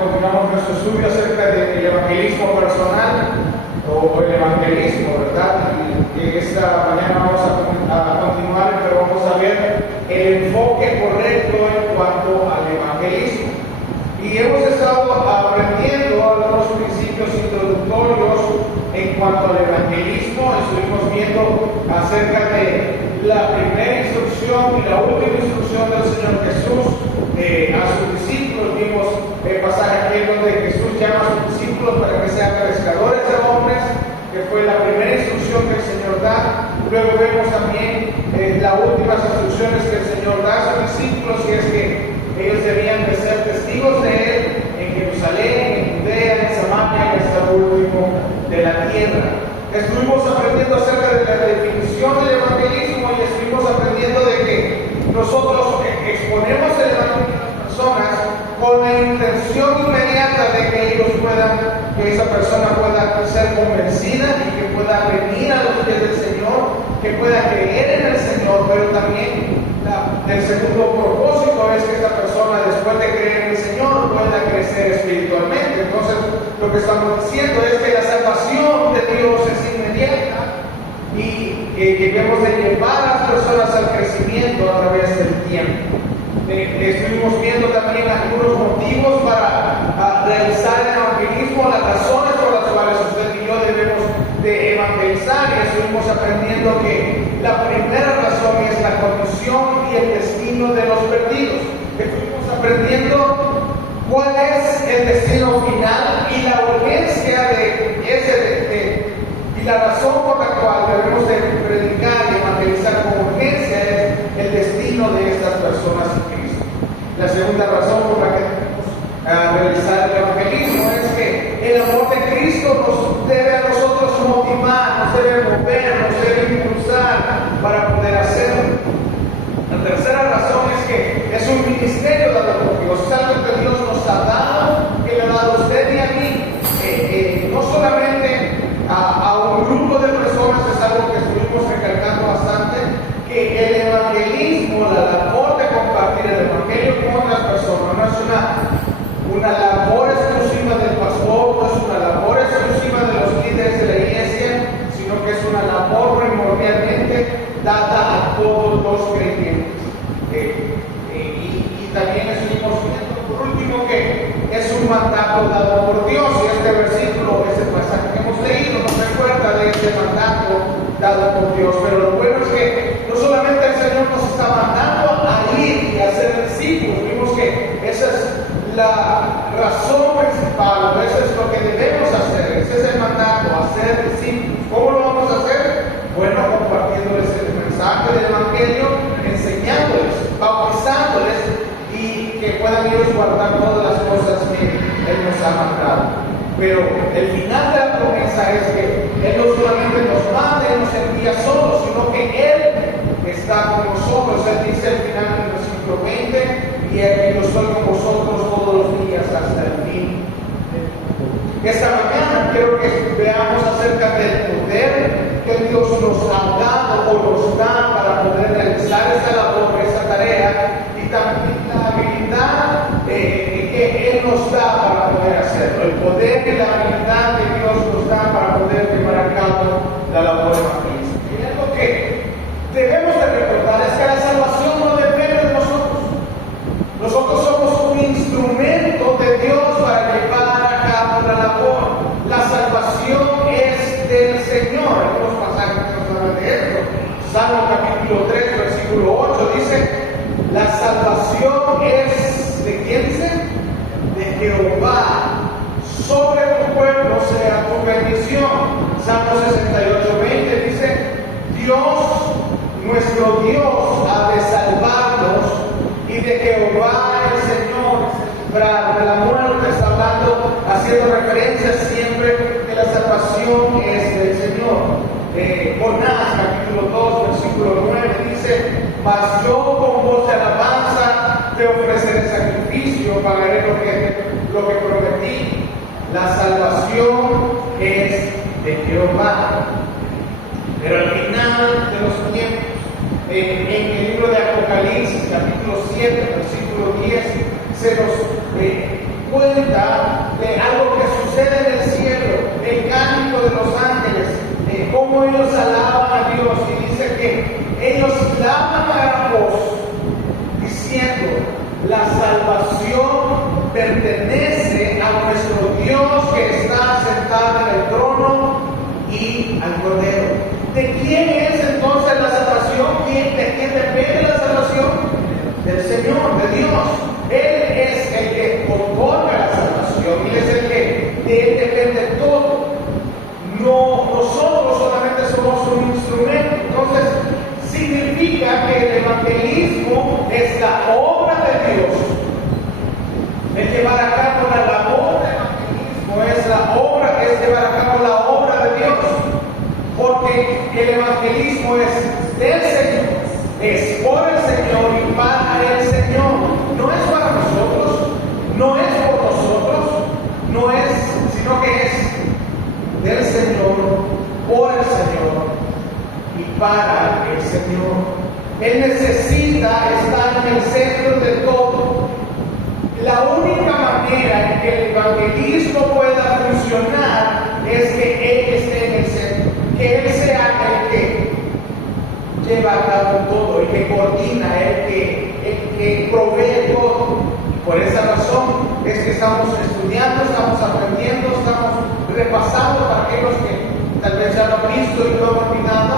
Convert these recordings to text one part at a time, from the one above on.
continuamos nuestro estudio acerca del evangelismo personal o el evangelismo, ¿verdad? Y esta mañana vamos a continuar, pero vamos a ver el enfoque correcto en cuanto al evangelismo. Y hemos estado aprendiendo algunos principios introductorios en cuanto al evangelismo. Estuvimos viendo acerca de la primera instrucción y la última instrucción del Señor Jesús a sus discípulos. Vimos el pasaje aquí donde Jesús llama a sus discípulos para que sean pescadores de hombres, que fue la primera instrucción que el Señor da. Luego vemos también las últimas instrucciones que el Señor da a sus discípulos, y es que ellos debían de ser testigos de Él en Jerusalén, en Judea, en Samaria y hasta el último de la tierra. Estuvimos aprendiendo acerca de la definición del evangelismo y estuvimos aprendiendo de que nosotros exponemos el evangelio a las personas con la intención inmediata de que esa persona pueda ser convencida y que pueda venir a los pies del Señor, que pueda creer en el Señor, pero también el segundo propósito es que esta persona, después de creer en el Señor, pueda crecer espiritualmente. Entonces, lo que estamos diciendo es que la salvación de Dios es inmediata y que debemos de llevar a las personas al crecimiento a través del tiempo. Estuvimos viendo también algunos motivos para realizar el evangelismo, las razones por las cuales usted y yo debemos de evangelizar, y estuvimos aprendiendo que la primera razón es la condición y el destino de los perdidos. Estuvimos aprendiendo cuál es el destino final y la urgencia y la razón por la cual debemos de predicar y evangelizar con urgencia es el destino de estas personas en Cristo. La segunda razón por la que debemos realizar el evangelismo es que el amor de Cristo nos debe a nosotros motivar, nos debe mover, nos debe impulsar para poder hacerlo. La tercera razón es que es un ministerio dado por Dios, es algo que Dios nos ha dado, que le ha dado a usted y a mí, no solamente a un grupo de personas. Es algo que estuvimos recalcando bastante, que el evangelismo, la labor de compartir el evangelio con otras personas, no es una labor exclusiva del pastor, no es una labor exclusiva de los líderes de la iglesia, sino que es una labor primordialmente dada a todos los creyentes. Y también estuvimos viendo por último que es un mandato dado por Dios, y este versículo, este pasaje que hemos leído, nos recuerda de este mandato dado por Dios. Pero lo bueno es que no solamente el Señor nos está mandando a ir y a ser discípulos, vimos que esa es la razón principal, eso es lo que debemos hacer, ese es el mandato, hacer discípulos. ¿Cómo lo vamos a hacer? Bueno, compartiéndoles el mensaje del evangelio, enseñándoles, bautizándoles, y que puedan ellos guardar todas las cosas que Él nos ha mandado. Pero el final de la promesa es que Él no solamente nos manda y nos envía solos, sino que Él está con nosotros. Él dice al final del versículo 20, y aquí yo soy con vosotros todos los días hasta el fin. Esta mañana quiero que veamos acerca del poder que Dios nos ha dado o nos da para poder realizar esta labor, esta tarea, y también la habilidad que Él nos da para poder hacerlo. El poder y la habilidad que Dios nos da para poder llevar a cabo la labor evangelística. Y algo que debemos de recordar es que la salvación no depende de nosotros. Nosotros somos un instrumento de Dios para llevar a cabo la labor. La salvación es del Señor. Hay unos pasajes que nos hablan de esto. Salmo capítulo 3, versículo 8 dice: la salvación es ¿de quién dice? De Jehová. Sobre tu pueblo sea tu bendición. Salmo 68:20 dice: Dios, nuestro Dios, ha de salvarnos, y de Jehová el Señor librarnos de la muerte. Está hablando, haciendo referencia siempre que la salvación es del Señor. Jonás capítulo 2 versículo 9 dice: mas yo con voz de alabanza te ofreceré sacrificio, pagaré lo que prometí. La salvación es de Jehová. Pero al final de los tiempos, en el libro de Apocalipsis, capítulo 7, versículo 10, se nos cuenta cuenta de algo que sucede en el cielo, el cántico de los ángeles, cómo ellos alaban a Dios, y dice que ellos claman a voz diciendo: la salvación pertenece a nuestro Dios que está sentado en el trono y al Cordero. ¿De quién es entonces la salvación? ¿De quién depende la salvación? Del Señor, de Dios. Él es el que otorga la salvación, Él es el que de Él depende todo. No, nosotros solamente somos un instrumento. Entonces, significa que el evangelismo es la obra de Dios. El llevar a cabo la labor del evangelismo es llevar a cabo la obra de Dios. Porque el evangelismo es del Señor, es por el Señor y para el Señor. No es para nosotros, no es por nosotros, no es, sino que es del Señor, por el Señor y para el Señor. Él necesita estar en el centro de todo. La única manera en que el evangelismo pueda funcionar es que Él esté en el centro, que Él sea el que lleva a cabo todo, el que coordina, el que provee todo. Por esa razón es que estamos estudiando, estamos aprendiendo, estamos repasando para aquellos que tal vez ya lo han visto y lo han olvidado.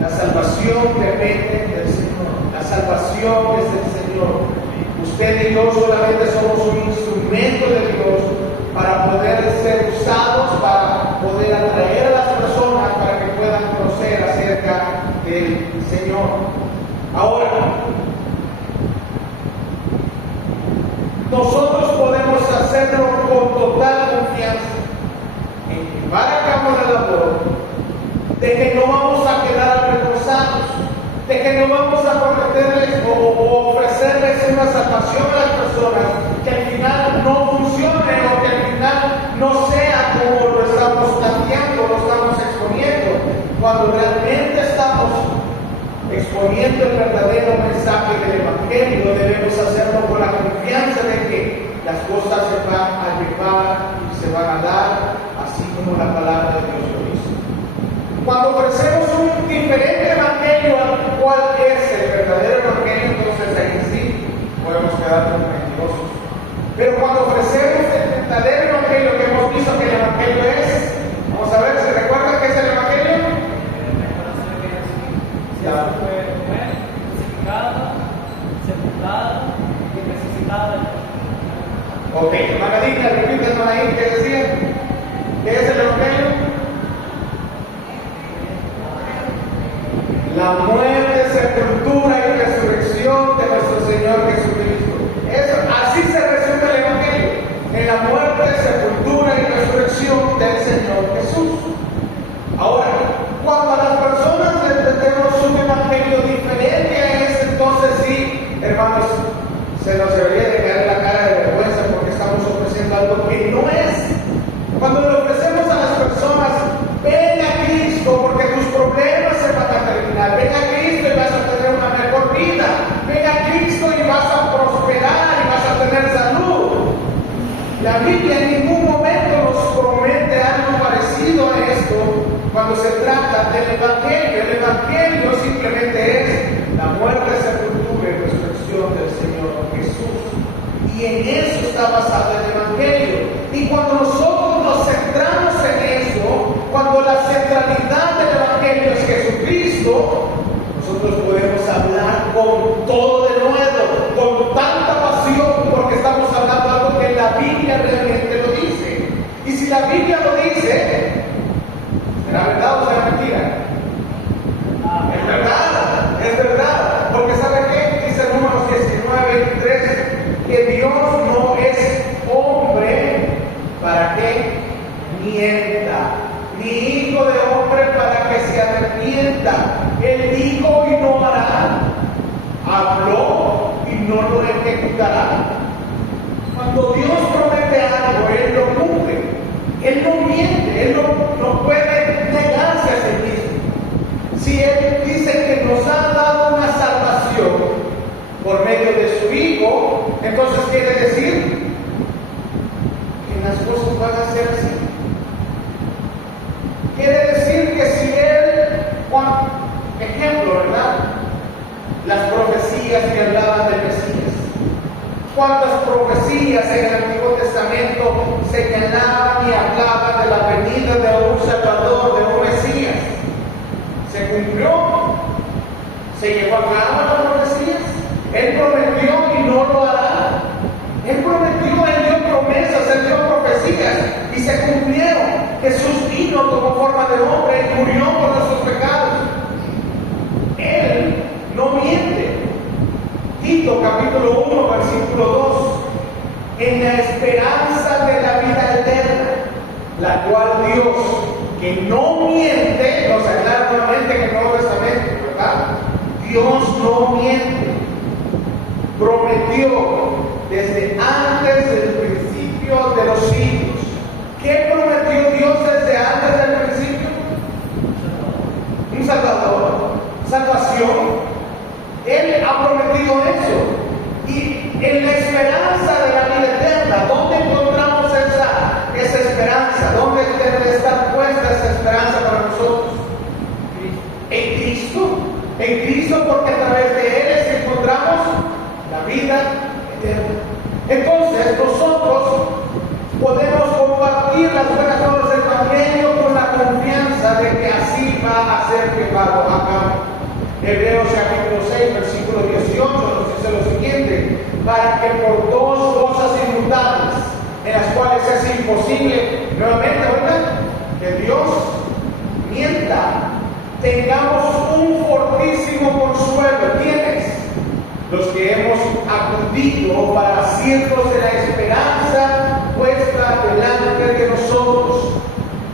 La salvación depende del Señor, la salvación es del Señor. Usted y yo solamente somos un instrumento de Dios para poder ser usados, para poder atraer a las personas para que puedan conocer acerca del Señor. Ahora, nosotros podemos hacerlo con total confianza en llevar a cabo la labor, de que no vamos a quedar avergonzados, de que no vamos a prometerles o ofrecerles una salvación a las personas que al final no funcione o que al final no sea como lo estamos planteando, lo estamos exponiendo, cuando realmente estamos exponiendo el verdadero mensaje del Evangelio. Debemos hacerlo con la confianza de que las cosas se van a llevar y se van a dar así como la palabra de Dios lo dice. Cuando ofrecemos un diferente evangelio al cual es el verdadero evangelio, entonces ahí sí podemos quedar como mentirosos. Pero cuando ofrecemos el verdadero evangelio que hemos visto que el evangelio es, vamos a ver, ¿se recuerda qué es el evangelio? Ya fue crucificado, sepultado y resucitado. Ok, Margarita, repite, hermana ahí, ¿qué decía? ¿Qué es el evangelio? La muerte, sepultura y resurrección de nuestro Señor Jesucristo. Eso, así se resume el Evangelio. En la muerte, sepultura y resurrección del Señor Jesús. Ahora, cuando a las personas entendemos un Evangelio diferente a ese, entonces sí, hermanos, se nos debería de caer la cara de vergüenza porque estamos ofreciendo algo que no es. Cuando le ofrecemos a las personas: ven a Cristo porque tus problemas se van a terminar, ven a Cristo y vas a tener una mejor vida, ven a Cristo y vas a prosperar y vas a tener salud. La Biblia en ningún momento nos promete algo parecido a esto cuando se trata del Evangelio. El Evangelio simplemente es la muerte, sepultura y resurrección del Señor Jesús. Y en eso está basado el Evangelio. Y cuando nosotros nos centramos en eso, cuando la centralidad del Evangelio es Jesucristo, nosotros podemos hablar con todo de nuevo, con tanta pasión, porque estamos hablando de algo que la Biblia realmente lo dice. Y si la Biblia lo dice, ¿será verdad o será mentira? Es verdad, porque ¿sabe qué? Dice Números 19:23, que Dios no es hombre para que mienta, ni hijo de hombre para que se arrepienta. Él dijo y no hará, habló y no lo ejecutará. Cuando Dios promete algo, Él lo cumple. Él no miente, Él no puede negarse a sí mismo. Si Él dice que nos ha dado una salvación por medio de su Hijo, entonces quiere decir las cosas van a ser así. Quiere decir que si él, Juan, ejemplo, ¿verdad? Las profecías que hablaban del Mesías. ¿Cuántas profecías en el Antiguo Testamento señalaban y hablaban de la venida de un Salvador, de un Mesías? ¿Se cumplió? ¿Se llevó a cabo las profecías? Él prometió y no lo hará. Él prometió, él dio promesas, él dio profecías y se cumplieron. Jesús vino, tomó forma de hombre y murió por nuestros pecados. Él no miente. Tito capítulo 1, versículo 2. En la esperanza de la vida eterna, la cual Dios, que no miente, nos aclara nuevamente en el Nuevo Testamento, ¿verdad? Dios no miente. Prometió desde antes del principio de los siglos. ¿Qué prometió Dios desde antes del principio? Un Salvador, salvación. Él ha prometido eso. Y en la esperanza de la vida eterna, ¿dónde encontramos esa esperanza? ¿Dónde debe estar puesta esa esperanza para nosotros? En Cristo. En Cristo, porque a través de Él es que encontramos la vida eterna. Entonces, nosotros podemos compartir las buenas nuevas del Evangelio con la confianza de que así va a ser llevado a cabo. Hebreos capítulo 6, versículo 18 nos dice lo siguiente: para que por dos cosas inmutables, en las cuales es imposible, nuevamente, ¿verdad?, que Dios mienta, tengamos un fortísimo consuelo. ¿Quiénes? Los que hemos acudido para asientos de la esperanza puesta delante de nosotros.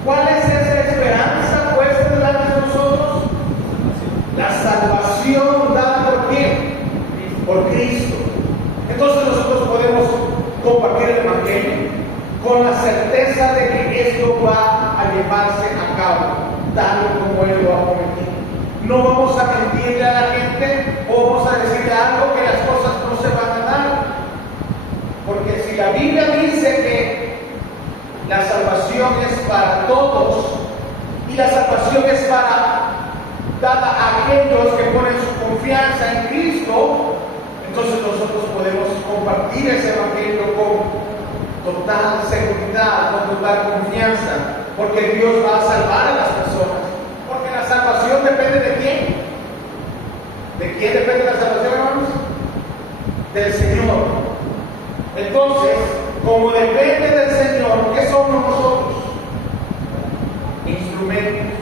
¿Cuál es esa esperanza puesta delante de nosotros? La salvación dada por quién? Por Cristo. Entonces nosotros podemos compartir el Evangelio con la certeza de que esto va a llevarse a cabo, tal como Él lo ha prometido. No vamos a mentirle a la gente o vamos a decirle algo que las cosas no se van a dar. Porque si la Biblia dice que la salvación es para todos y la salvación es dada a aquellos que ponen su confianza en Cristo, entonces nosotros podemos compartir ese Evangelio con total seguridad, con total confianza, porque Dios va a salvar a las personas. Porque la salvación depende de quién. ¿De quién depende la salvación, hermanos? Del Señor. Entonces, como depende del Señor, ¿qué somos nosotros? Instrumentos.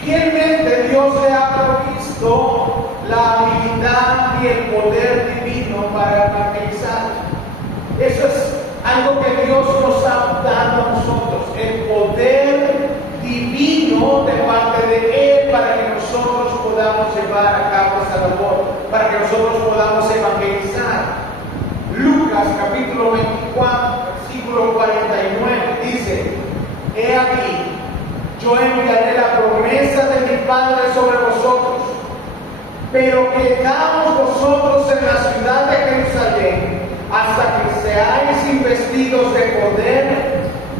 Fielmente Dios le ha provisto la habilidad y el poder divino para evangelizar. Eso es algo que Dios nos ha dado a nosotros, el poder divino de parte de Él para que nosotros podamos llevar a cabo esa labor, para que nosotros podamos evangelizar. Lucas capítulo 24, versículo 49 dice: he aquí, yo enviaré la promesa de mi Padre sobre vosotros, pero quedaos vosotros en la ciudad de Jerusalén hasta que seáis investidos de poder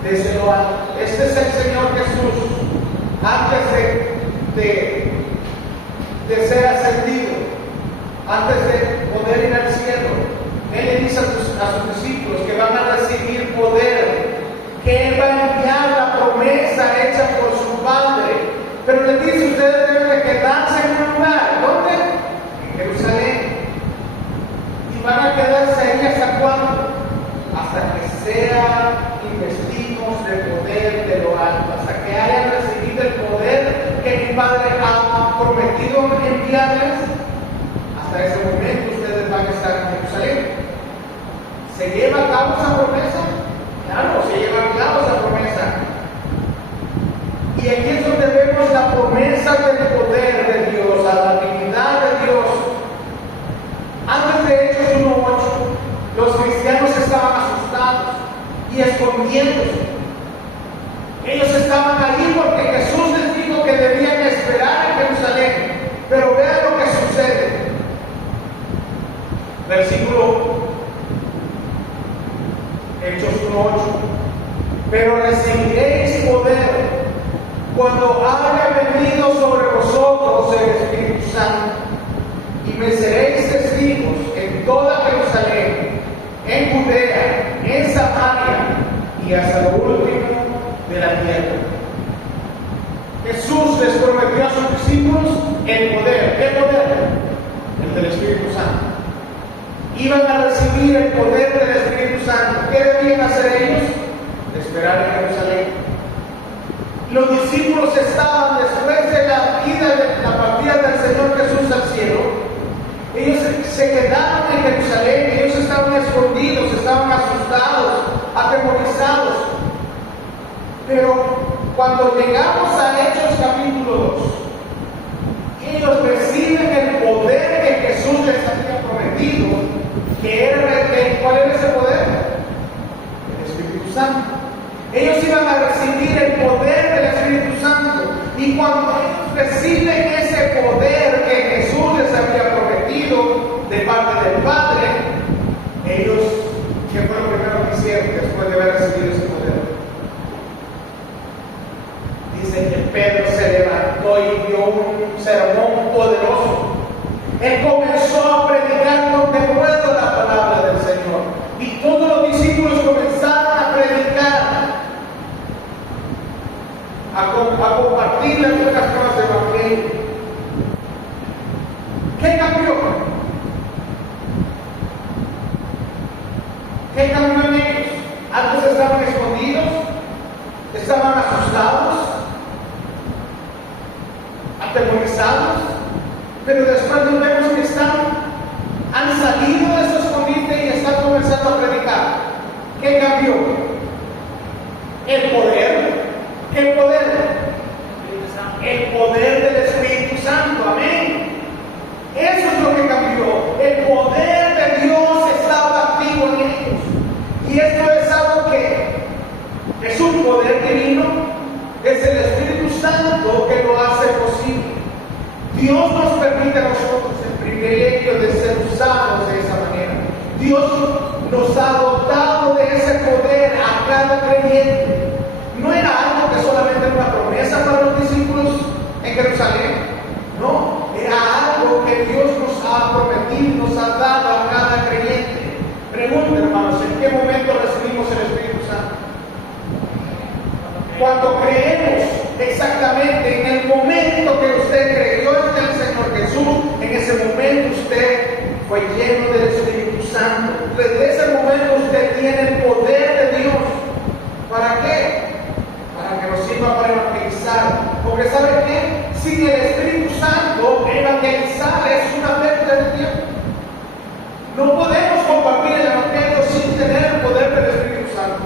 desde lo alto. Este es el Señor Jesús antes de ser ascendido, antes de poder ir al cielo. Él le dice a sus discípulos que van a recibir poder, que Él va a enviar la promesa hecha por su Padre. Pero les dice: ustedes deben de quedarse en un lugar. ¿Dónde? En Jerusalén. Y van a quedarse ahí ¿hasta cuándo? Hasta que sean investidos de poder de lo alto, hasta que hayan recibido el poder que mi Padre ha prometido enviarles. Hasta ese momento ustedes van a estar en Jerusalén. ¿Se lleva a cabo esa promesa? Claro, se lleva a cabo esa promesa. Y aquí es donde vemos la promesa del poder de Dios, a la divinidad de Dios. Antes de Hechos 1:8, los cristianos estaban asustados y escondiéndose. Ellos estaban ahí porque Jesús les dijo que debían esperar en Jerusalén. Pero vean lo que sucede. Hechos 1:8. Pero recibiréis poder cuando haya venido sobre vosotros el Espíritu Santo, y me seréis testigos en toda Jerusalén, en Judea, en Samaria y hasta lo último de la tierra. Jesús les prometió a sus discípulos el poder. ¿Qué poder? El del Espíritu Santo. Iban a recibir el poder del Espíritu Santo. ¿Qué debían hacer ellos? Esperar en Jerusalén. Los discípulos estaban, después de la partida del Señor Jesús al cielo, ellos se quedaron en Jerusalén, ellos estaban escondidos, estaban asustados, atemorizados. Pero cuando llegamos a Hechos capítulo 2, ellos reciben el poder que Jesús les había prometido, ¿cuál era ese poder? El Espíritu Santo. Ellos iban a recibir el poder del Espíritu Santo, y cuando ellos reciben ese poder que Jesús les había prometido de parte del Padre, ellos, ¿qué fue lo primero que hicieron después de haber recibido ese poder? Dice que Pedro se levantó y dio un sermón poderoso. Él comenzó a predicar con denuedo la palabra del Señor, y todos los discípulos comenzaron a predicar, a compartir las buenas nuevas del Evangelio. ¿Qué cambió? ¿Qué cambió en ellos? Antes estaban escondidos, estaban asustados, atemorizados, pero después nos vemos que han salido de su escondite y están comenzando a predicar. ¿Qué cambió? El poder. ¿Qué poder? El poder del Espíritu Santo. Amén. Eso es lo que cambió. El poder de Dios estaba activo en ellos. Y esto es algo que es un poder divino. Es el Espíritu Santo que lo hace posible. Dios nos permite a nosotros el privilegio de ser usados de esa manera. Dios nos ha dotado de ese poder a cada creyente. No era algo que solamente era una promesa para los discípulos en Jerusalén. No, era algo que Dios nos ha prometido, nos ha dado a cada creyente. Pregunta, hermanos, ¿en qué momento recibimos el Espíritu Santo? Cuando creemos, exactamente en el momento que usted creyó en el Señor Jesús, en ese momento usted fue lleno del Espíritu Santo. Desde ese momento usted tiene el poder de Dios. ¿Para qué? Para que nos sirva para evangelizar. Porque ¿sabe qué? Sin el Espíritu Santo, evangelizar es una pérdida de tiempo. No podemos compartir el Evangelio sin tener el poder del Espíritu Santo.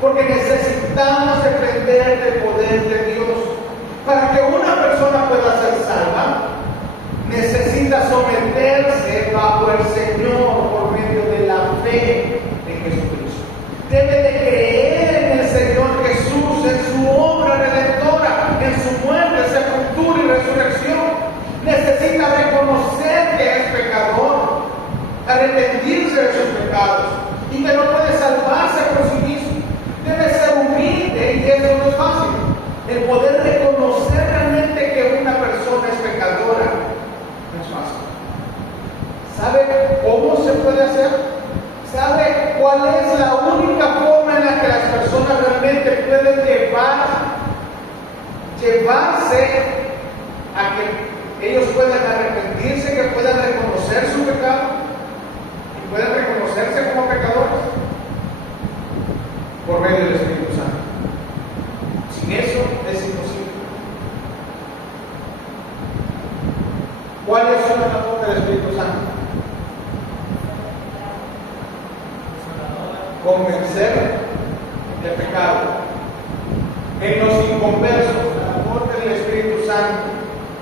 Porque necesitamos depender del poder de Dios. Para que una persona pueda ser salva, necesita someterse bajo el Señor por medio de la fe en Jesucristo. Debe de creer en el Señor Jesús, en su obra redentora, en su muerte, sepultura y resurrección. Necesita reconocer que es pecador, arrepentirse de sus pecados y que no puede salvarse por sí mismo. Debe ser humilde, y eso no es fácil. El poder reconocer realmente que una persona es pecadora no es fácil. ¿Sabe cómo se puede hacer? ¿Sabe cuál es la única forma en la que las personas realmente pueden llevarse a que ellos puedan arrepentirse, que puedan reconocer su pecado y puedan reconocerse como pecadores? Por medio del Espíritu Santo. Sin eso es imposible. ¿Cuáles son las labores del Espíritu Santo? Convencer del pecado. En los inconversos, la labor del Espíritu Santo,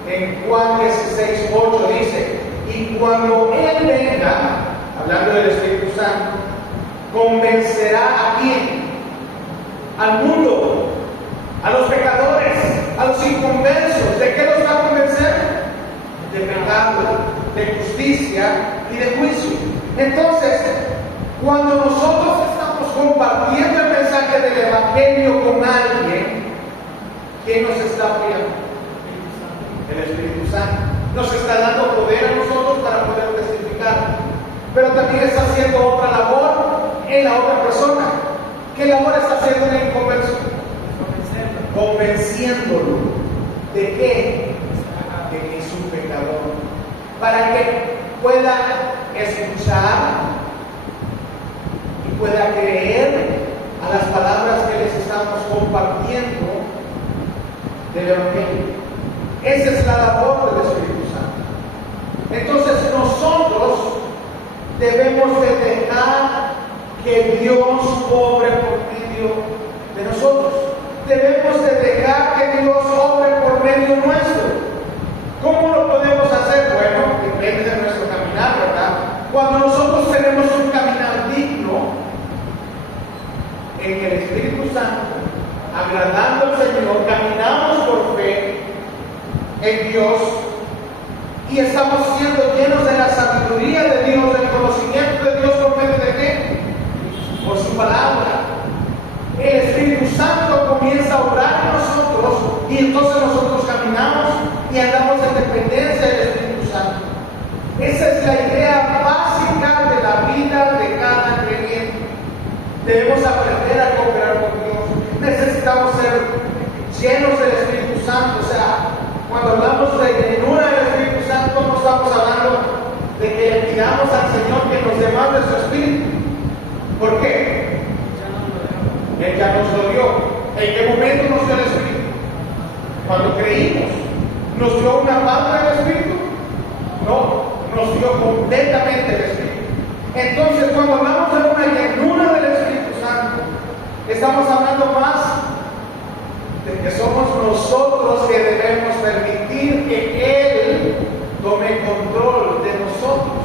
en Juan 16:8 dice: y cuando Él venga, hablando del Espíritu Santo, convencerá a quién? Al mundo, a los pecadores, a los inconversos. ¿De qué los va a convencer? De pecado, de justicia y de juicio. Entonces, cuando nosotros estamos compartiendo el Evangelio con alguien, ¿quién nos está apoyando? El Espíritu Santo. Nos está dando poder a nosotros para poder testificar. Pero también está haciendo otra labor en la otra persona. ¿Qué labor está haciendo en el converso? Convenciéndolo. ¿De qué? De que es un pecador. Para que pueda escuchar y pueda creer a las palabras que les estamos compartiendo del Evangelio. Esa es la labor del Espíritu Santo. Entonces nosotros debemos de dejar que Dios obre por medio de nosotros. Debemos de dejar que Dios obre por medio nuestro. ¿Cómo lo podemos hacer? Bueno, depende de nuestro caminar, ¿verdad? Cuando nosotros tenemos un caminar digno en el Espíritu Santo, agradando al Señor, caminamos por fe en Dios y estamos siendo llenos de la sabiduría de Dios, del conocimiento de Dios por medio de qué? Por su palabra. El Espíritu Santo comienza a obrar en nosotros y entonces nosotros caminamos y andamos en dependencia del Espíritu Santo. Esa es la idea básica de la vida de cada creyente. Debemos aprender a cooperar con Dios. Necesitamos ser llenos del Espíritu Santo. O sea, cuando hablamos de llenura del Espíritu Santo, no estamos hablando de que le pidamos al Señor que nos demande su Espíritu. ¿Por qué? Él ya nos lo dio. ¿En qué momento nos dio el Espíritu? Cuando creímos. ¿Nos dio una parte del Espíritu? No, nos dio completamente el Espíritu. Entonces, cuando hablamos de una llenura del Espíritu Santo, estamos hablando más de que somos nosotros que debemos permitir que Él tome control de nosotros.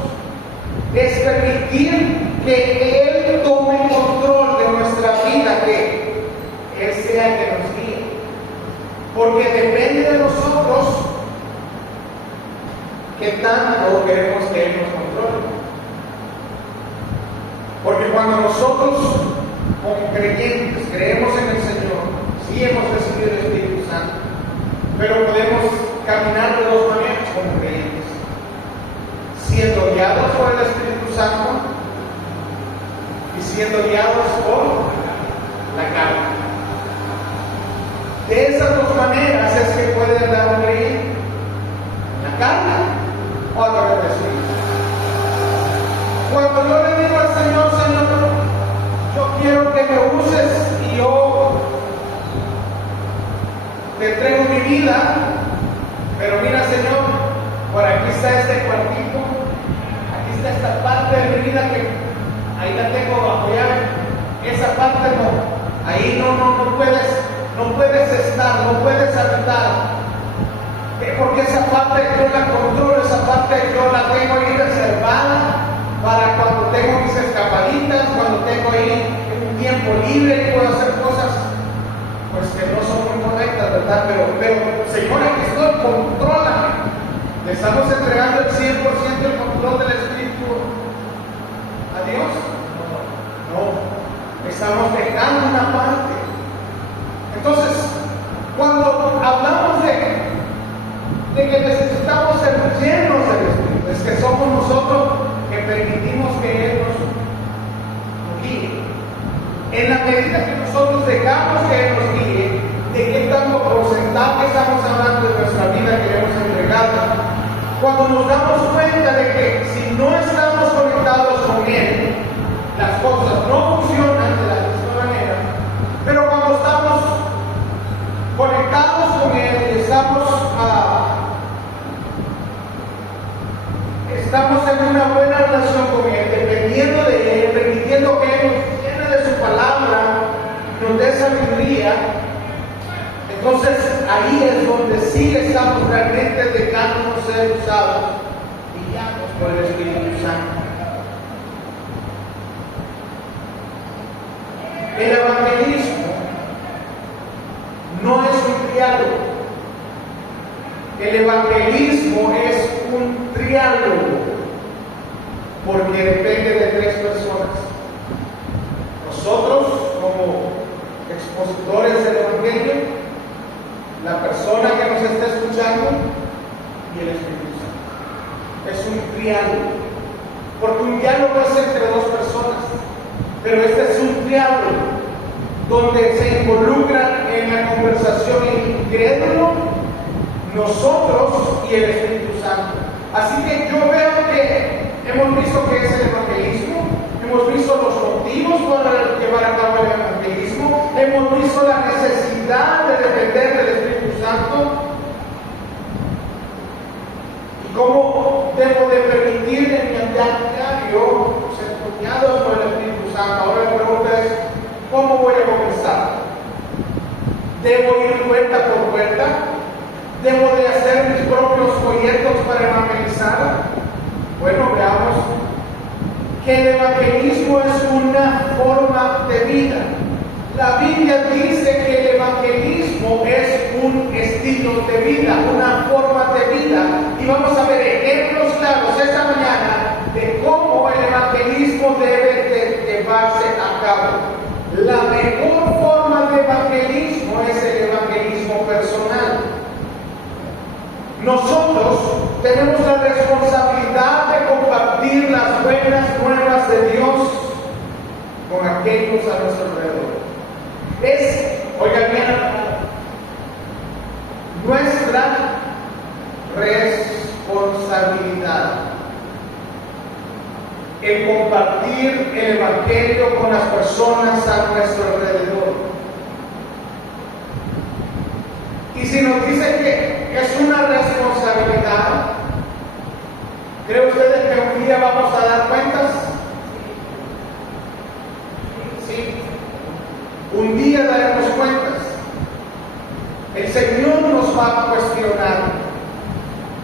Es permitir que Él tome control de nuestra vida, que Él sea el que nos guíe. Porque depende de nosotros que tanto queremos que Él nos controle. Porque cuando nosotros, como creyentes, creemos en el Señor, sí hemos recibido el Espíritu Santo, pero podemos caminar de dos maneras como creyentes: siendo guiados por el Espíritu Santo y siendo guiados por la carne. De esas dos maneras es que puede andar un creyente: la carne o a través del Espíritu. Cuando yo le digo al Señor: Señor, yo quiero que me uses y yo te entrego mi vida, pero mira, Señor, por aquí está este cuartito, aquí está esta parte de mi vida que ahí la tengo bajo llave, esa parte no, ahí no puedes estar, no puedes habitar, porque esa parte yo la controlo, esa parte yo la tengo ahí reservada para cuando tengo mis escapaditas, cuando tengo ahí un tiempo libre y puedo hacer cosas pues que no son muy correctas, ¿verdad? Pero Señor, aquí estoy, contrólame. ¿Le estamos entregando el 100% el control del Espíritu a Dios? No, estamos dejando una parte. Entonces, cuando hablamos de que necesitamos ser llenos del Espíritu, es que somos nosotros que permitimos que Él nos guíe. En la medida que nosotros dejamos que Él nos guíe, ¿de qué tanto porcentaje estamos hablando de nuestra vida que le hemos entregado? Cuando nos damos cuenta de que si no estamos conectados con Él, las cosas no funcionan de la misma manera. Pero cuando estamos conectados con Él y estamos en una buena relación con Él, dependiendo de Él, permitiendo que Él nos llene de su palabra, nos dé sabiduría, entonces ahí es donde sí estamos realmente dejándonos ser usados y guiados por el Espíritu Santo. El evangelismo no es un diálogo. El evangelismo es un triálogo, porque depende de tres personas. Nosotros como expositores del Evangelio, la persona que nos está escuchando y el Espíritu Santo. Es un triángulo, porque un diálogo es entre dos personas, pero este es un triángulo donde se involucran en la conversación el incrédulo, nosotros y el Espíritu Santo. Así que yo veo que hemos visto que es el evangelismo, hemos visto los motivos para llevar a cabo el evangelismo, hemos visto la necesidad de depender del Espíritu Santo y cómo debo de permitir en mi andar diario ser tocados por el Espíritu Santo. Ahora la pregunta es, ¿cómo voy a comenzar? ¿Debo ir puerta por puerta? ¿Debo de hacer mis propios folletos para evangelizar? Bueno, veamos que el evangelismo es una forma de vida. La Biblia dice que el evangelismo es un estilo de vida, una forma de vida. Y vamos a ver ejemplos claros esta mañana de cómo el evangelismo debe de llevarse a cabo. La mejor forma de evangelismo es el evangelismo personal. Nosotros tenemos la responsabilidad de compartir las buenas nuevas de Dios con aquellos a nuestro alrededor. Es, oigan bien, nuestra responsabilidad el compartir el Evangelio con las personas a nuestro alrededor. Y si nos dice que es una responsabilidad, ¿creen ustedes que un día vamos a dar cuentas? Sí. Un día daremos cuentas. El Señor nos va a cuestionar.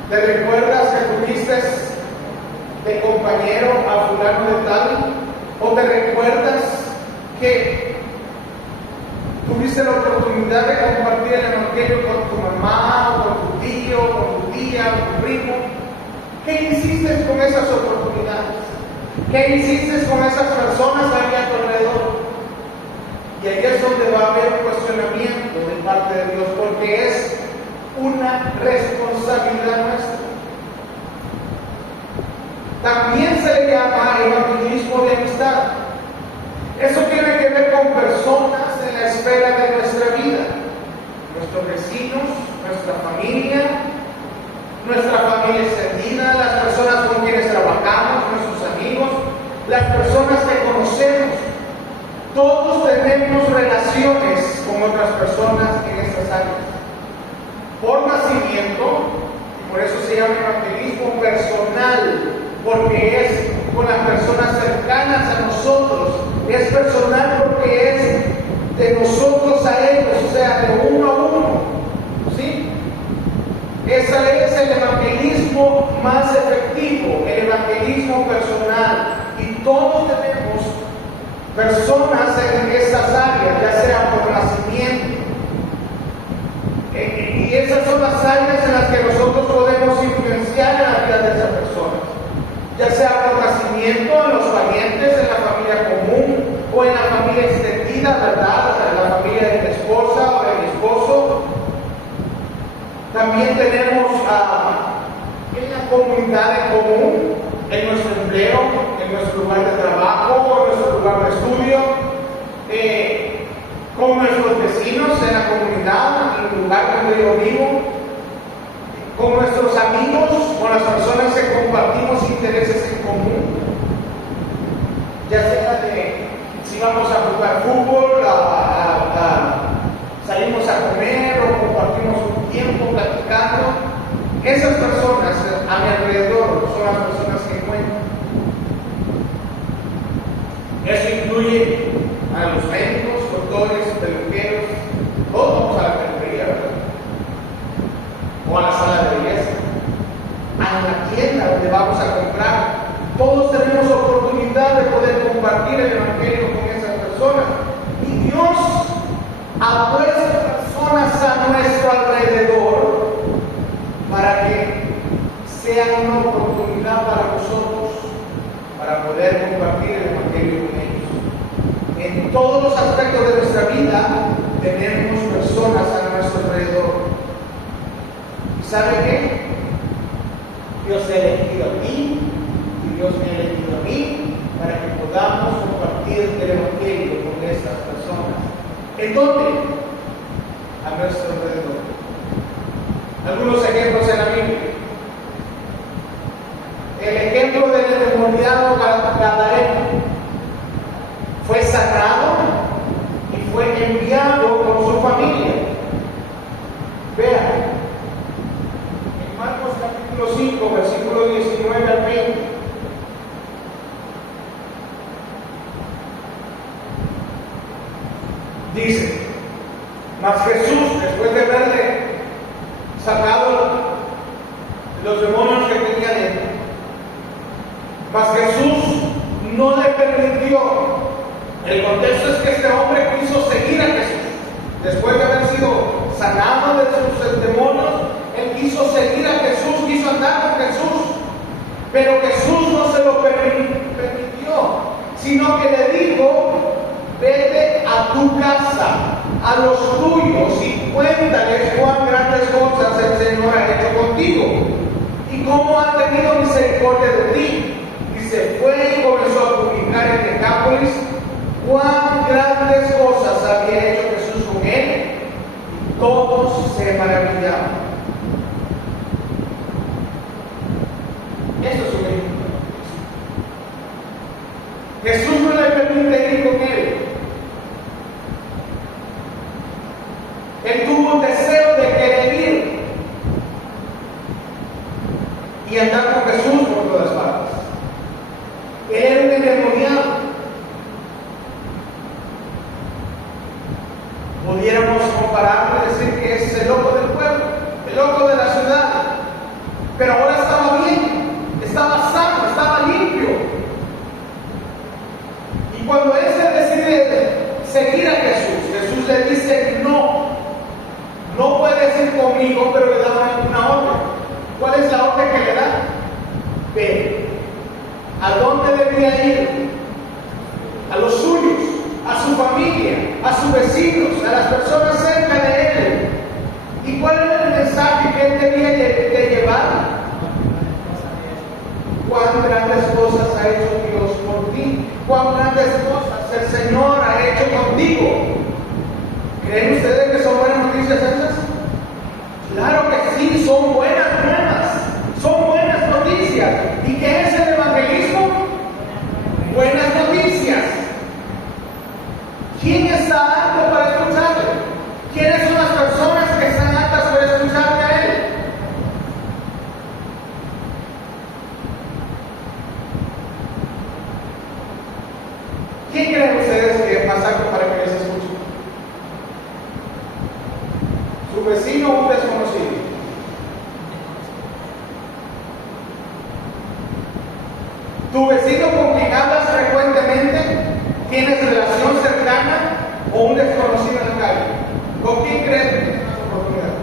¿Te recuerdas que tuviste de compañero a fulano de tal? ¿O te recuerdas que tuviste la oportunidad de compartir el Evangelio con tu mamá, o con tu tío, con tu tía, con tu primo? ¿Qué hiciste con esas oportunidades? ¿Qué hiciste con esas personas ahí a tu alrededor? Y ahí es donde va a haber cuestionamiento de parte de Dios, porque es una responsabilidad nuestra. También se le llama evangelismo de amistad. Eso tiene que ver con personas en la esfera de nuestra vida, nuestros vecinos, nuestra familia extendida, las personas con quienes trabajamos, nuestros amigos, las personas que conocemos. Todos tenemos relaciones con otras personas en estas áreas. Por nacimiento, y por eso se llama evangelismo personal, porque es con las personas cercanas a nosotros, es personal porque es de nosotros a ellos, o sea, de uno a uno, ¿sí? Ese es el evangelismo más efectivo, el evangelismo personal, y todos tenemos personas en esas áreas, ya sea por nacimiento, y esas son las áreas en las que nosotros podemos influenciar en la vida de esas personas, ya sea por nacimiento, en los parientes, en la familia común o en la familia extendida, ¿verdad? En la familia de mi esposa o de mi esposo. También tenemos en la comunidad en común, en nuestro empleo, en nuestro lugar de trabajo, en nuestro lugar de estudio, con nuestros vecinos en la comunidad, en el lugar donde yo vivo, con nuestros amigos, con las personas que compartimos intereses en común, ya sea de si vamos a jugar fútbol, salimos a comer o compartimos un tiempo platicando. Esas personas a mi alrededor son las personas que cuentan. Eso incluye a los médicos, doctores, peluqueros, todos vamos a la peluquería, ¿verdad? O a la sala de belleza, a la tienda donde vamos a comprar. Todos tenemos oportunidad de poder compartir el Evangelio con esas personas. Y Dios ha puesto personas a nuestro alrededor para que sea una oportunidad para nosotros, para poder compartir el Evangelio con ellos. todos los aspectos de nuestra vida tenemos personas a nuestro alrededor. ¿Y sabe qué? Dios ha elegido a ti y Dios me ha elegido a mí para que podamos compartir el Evangelio con estas personas. ¿En dónde? A nuestro alrededor. Algunos ejemplos en la Biblia. El ejemplo del endemoniado Gadareno fue sanado y fue enviado con su familia. Vean, en Marcos capítulo 5, versículo 19 al 20. Dice, mas Jesús, después de haberle sacado los demonios que tenía dentro, mas Jesús no le permitió. El contexto es que este hombre quiso seguir a Jesús. Después de haber sido sanado de sus demonios, él quiso seguir a Jesús, quiso andar con Jesús. Pero Jesús no se lo permitió, sino que le dijo, vete a tu casa, a los tuyos, y cuéntales cuán grandes cosas el Señor ha hecho contigo y cómo ha tenido misericordia de ti. Y se fue y comenzó a publicar en Decápolis cuán grandes cosas había hecho Jesús con él, y todos se maravillaban. Esto es un ejemplo. Jesús no le permite ir con él. Él tuvo un deseo de querer ir y andar con Jesús por todas partes. Él era un endemoniado. Pudiéramos compararlo y decir que es el loco del pueblo, el loco de la ciudad. Pero ahora estaba bien, estaba sano, estaba limpio. Y cuando él se decide seguir a Jesús, Jesús le dice, no puedes ir conmigo, pero le da una orden. ¿Cuál es la orden que le da? Ve. ¿A dónde debía ir? A los suyos, a su familia, a sus vecinos, a las personas cerca de él. ¿Y cuál era el mensaje que él debía de llevar? Cuán grandes cosas ha hecho Dios por ti, cuán grandes cosas el Señor ha hecho contigo. ¿Creen ustedes que son buenas noticias esas? Claro que sí, son buenas nuevas, son buenas noticias. ¿Y qué es el evangelismo? Buenas noticias. ¿Quién está apto para escucharle? ¿Quiénes son las personas que están aptas para escucharle a él? ¿Quién creen ustedes que pasa para que les escuche? ¿Su vecino o un desconocido? ¿Tu vecino con quien hablas frecuentemente? ¿Tienes relación cercana o un desconocido en la calle? ¿Con quién crees que tienes más oportunidad?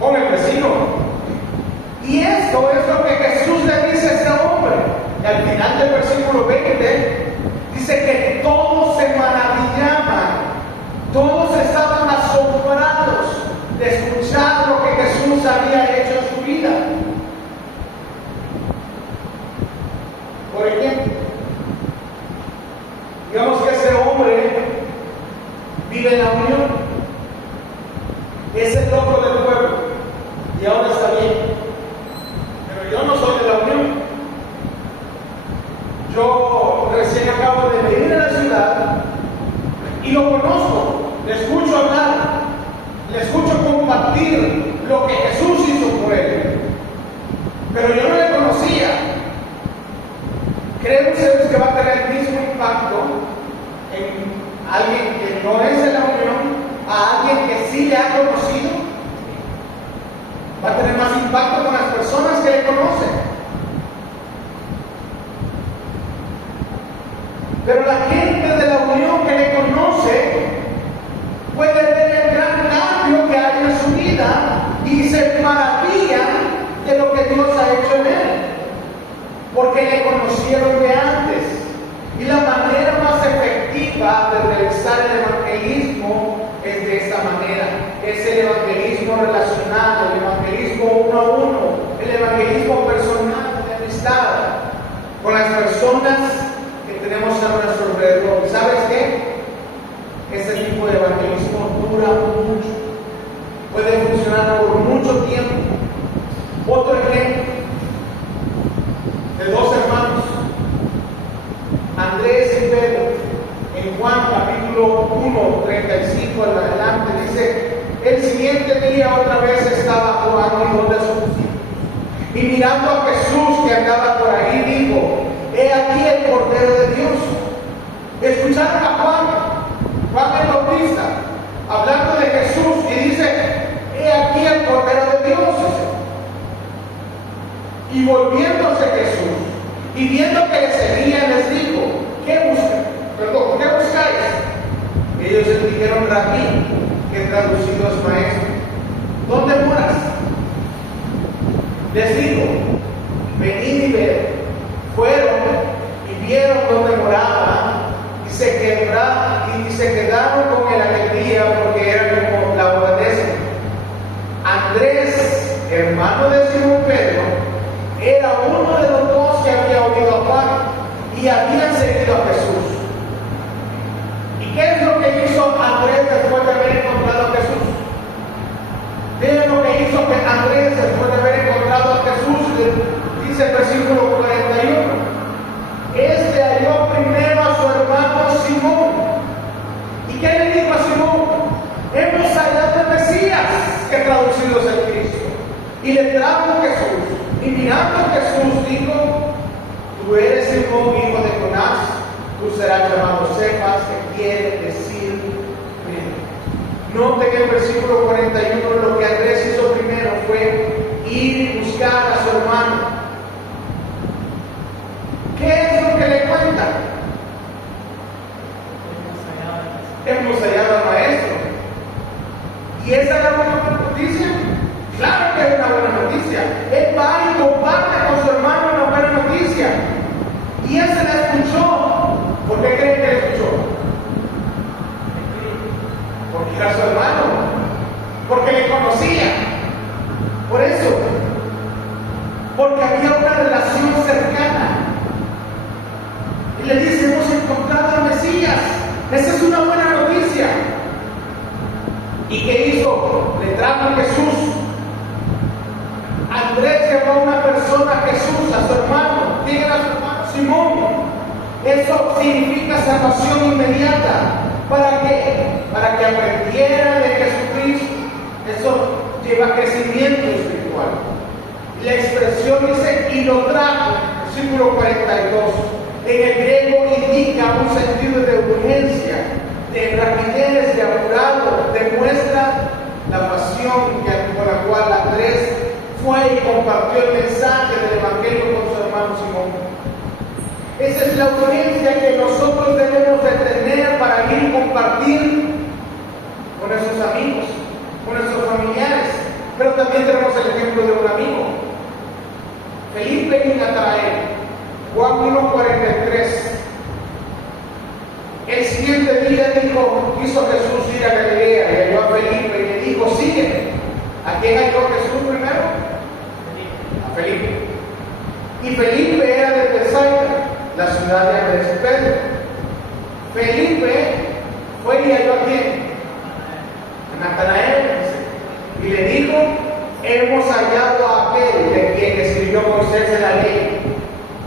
Con el vecino. Y esto es lo que Jesús le dice a este hombre. Y al final del versículo 20 dice que todos se maravillaban, todos estaban asombrados de escuchar lo que Jesús había hecho en su vida. Por ejemplo, digamos que ese hombre vive en la unión, es el loco del pueblo y ahora está bien, pero yo no soy de la unión. Yo recién acabo de venir a la ciudad y lo conozco, le escucho hablar, le escucho compartir lo que Jesús hizo por él, pero yo no le conocía. ¿Creen ustedes que va a tener el mismo impacto en alguien que no es de la unión a alguien que sí le ha conocido? Va a tener más impacto con las personas que le conocen. Pero la gente de la unión que le conoce puede ver el gran cambio que hay en su vida y se maravillan de lo que Dios ha hecho en él, porque le conocieron de antes. Y la manera más efectiva ha de realizar el evangelismo es de esta manera. Es el evangelismo relacional, el evangelismo uno a uno, el evangelismo personal, de amistad, con las personas que tenemos a nuestro alrededor. ¿Y sabes qué? Este tipo de evangelismo dura mucho, puede funcionar por mucho tiempo. Otro ejemplo de dos hermanos, Andrés y Pedro, en Juan capítulo 1, 35 en adelante, dice: el siguiente día otra vez estaba Juan y dos de sus discípulos, y mirando a Jesús que andaba por ahí, dijo: he aquí el Cordero de Dios. Escucharon a Juan el Bautista, hablando de Jesús, y dice: he aquí el Cordero de Dios. Y volviéndose Jesús, y viendo que le seguían, les dijo: ¿qué buscáis? Ellos les dijeron: Rabí, que traducido es maestro, ¿dónde moras? Les dijo: venid y ved. Fueron y vieron dónde moraba, y se quedaron con el alegría, porque era como la hora décima. Andrés, hermano de Simón Pedro, era uno de los dos que había oído a Juan y habían seguido a Jesús. ¿Y qué es lo que hizo Andrés después de haber encontrado a Jesús? Vean lo que hizo Andrés después de haber encontrado a Jesús. Dice el versículo 41: este halló primero a su hermano Simón. ¿Y qué le dijo a Simón? Hemos hallado al Mesías, que traducido es el Cristo. Y le trajo Jesús. Y mirando a Jesús dijo: tú eres Simón, hijo de Jonás, tú serás llamado Cefas, que quiere decir Pedro. Note que en el versículo 41 lo que Andrés hizo primero fue ir y buscar a su hermano. ¿Qué es lo que le cuenta? Hemos hallado al maestro. ¿Y esa es la buena noticia? Claro que es una buena noticia. Él va y comparte con su hermano una buena noticia. Y él se la escuchó. ¿Por qué creen que la escuchó? Porque era su hermano. Porque le conocía. Por eso. Porque había una relación cercana. Y le dice: hemos encontrado al Mesías. Esa es una buena noticia. ¿Y qué hizo? Le trajo a Jesús. Andrés llevó a una persona a Jesús, a su hermano. ¿Quién era su hermano? Simón. Eso significa salvación inmediata. ¿Para qué? Para que aprendiera de Jesucristo. Eso lleva crecimiento espiritual. La expresión dice: y lo trajo, versículo 42. En el griego indica un sentido de urgencia, de rapidez, de apurado, demuestra la pasión por la cual Andrés fue y compartió el mensaje del Evangelio con su hermano Simón. Esa es la urgencia que nosotros debemos de tener para ir y compartir con nuestros amigos, con nuestros familiares. Pero también tenemos el ejemplo de un amigo, Felipe y Natanael. Juan 1:43. El siguiente día quiso Jesús ir a Galilea y halló a Felipe y le dijo: sígueme. ¿A quién halló Jesús primero? A Felipe. Y Felipe era de Bethsaida, la ciudad de Andrés y Pedro. Felipe fue y halló a quién? A Natanael. Y le dijo: hemos hallado a aquel de quien escribió Moisés en la ley,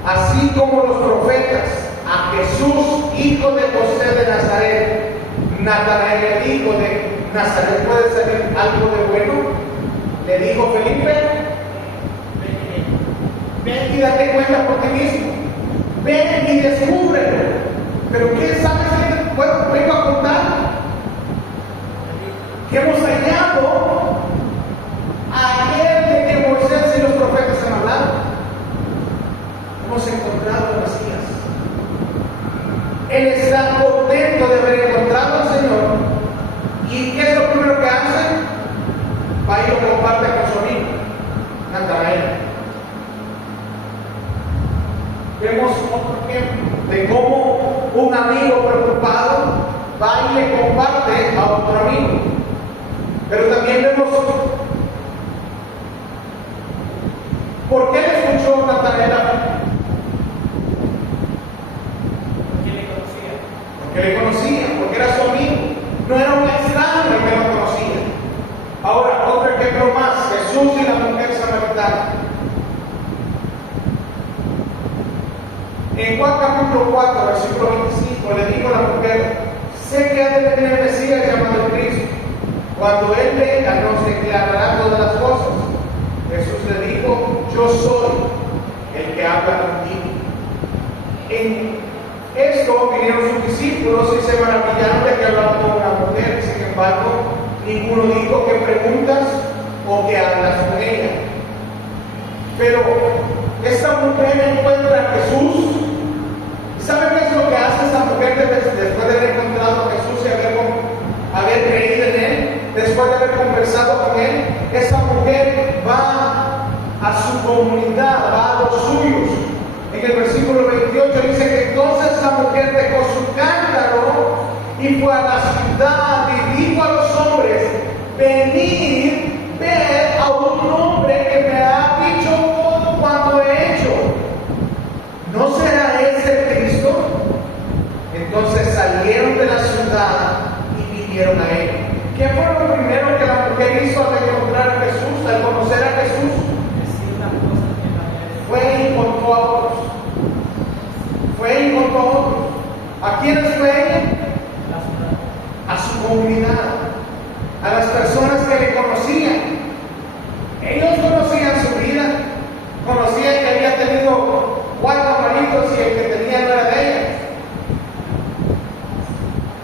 así como los profetas, a Jesús, hijo de José de Nazaret. Natanael le dijo: de Nazaret puede salir algo de bueno. Le dijo Felipe: ven y date cuenta por ti mismo. Ven y descúbrelo. Pero ¿qué sabes que vengo a contar? Que hemos hallado a aquel de que Moisés y los profetas han hablado. Hemos encontrado al Mesías. Él está contento de haber encontrado al Señor. ¿Y qué es lo primero que hace? Va y lo comparte con su amigo Natanael. Vemos otro ejemplo de cómo un amigo preocupado Pero también vemos por qué le escuchó Natanael a Felipe. Porque le conocía. Porque le conocía, porque era su amigo. No era un extraño el que lo conocía. Ahora, otro ejemplo más: Jesús y la mujer samaritana. En Juan capítulo 4, versículo 25, le dijo a la mujer: sé que ha de venir el Mesías llamado el Cristo. Cuando Él venga, nos declarará todas las cosas. Jesús le dijo: yo soy el que habla contigo. En esto vinieron sus discípulos y se maravillaron de que hablaba con una mujer. Sin embargo, ninguno dijo: ¿qué preguntas o qué hablas con ella? Pero esta mujer encuentra a Jesús. ¿Sabe qué es lo que hace esta mujer después de haber encontrado a Jesús y haber creído en Él? Después de haber conversado con Él, esta mujer va a su comunidad, va a los suyos. En el versículo 28 dice que entonces la mujer dejó su cántaro y fue a la ciudad y dijo a los hombres: venid, ved a un hombre que me ha dicho todo cuanto he hecho. ¿No será ese el Cristo? Entonces salieron de la ciudad y vinieron a Él. ¿Qué fue lo primero que la mujer hizo al encontrar a Jesús, al conocer a Jesús? Decir las cosas que no había. Fue y contó a otros. Fue y contó a otros. ¿A quiénes fue ella? La ciudad. A su comunidad, a las personas que le conocían. Ellos conocían su vida, conocían que había tenido 4 maridos y el que tenía no era de ella.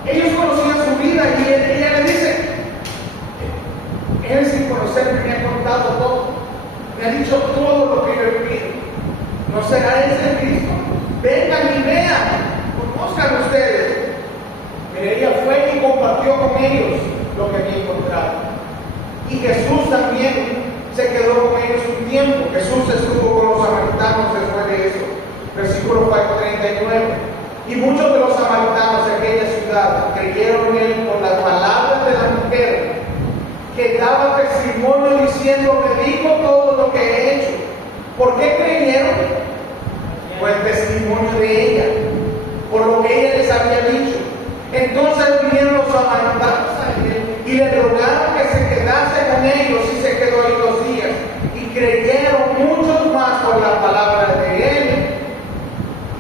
Ellos conocían su vida y ella le dice: él sin conocerme me ha contado todo, me ha dicho todo lo que yo he vivido. ¿No será ese el Cristo? Vengan y vean, conozcan ustedes. Pero ella fue y compartió con ellos lo que había encontrado. Y Jesús también se quedó con ellos un tiempo. Jesús estuvo con los samaritanos después de eso. Versículo 39. Y muchos de los samaritanos de aquella ciudad creyeron en Él por las palabras de la mujer, que daba testimonio diciendo: me dijo todo lo que he hecho. ¿Por qué creyeron? Por el testimonio de ella, por lo que ella les había dicho. Entonces vinieron los samaritanos a Él y le rogaron que se quedase con ellos, y se quedó ahí 2 días. Y creyeron muchos más por la palabra de Él.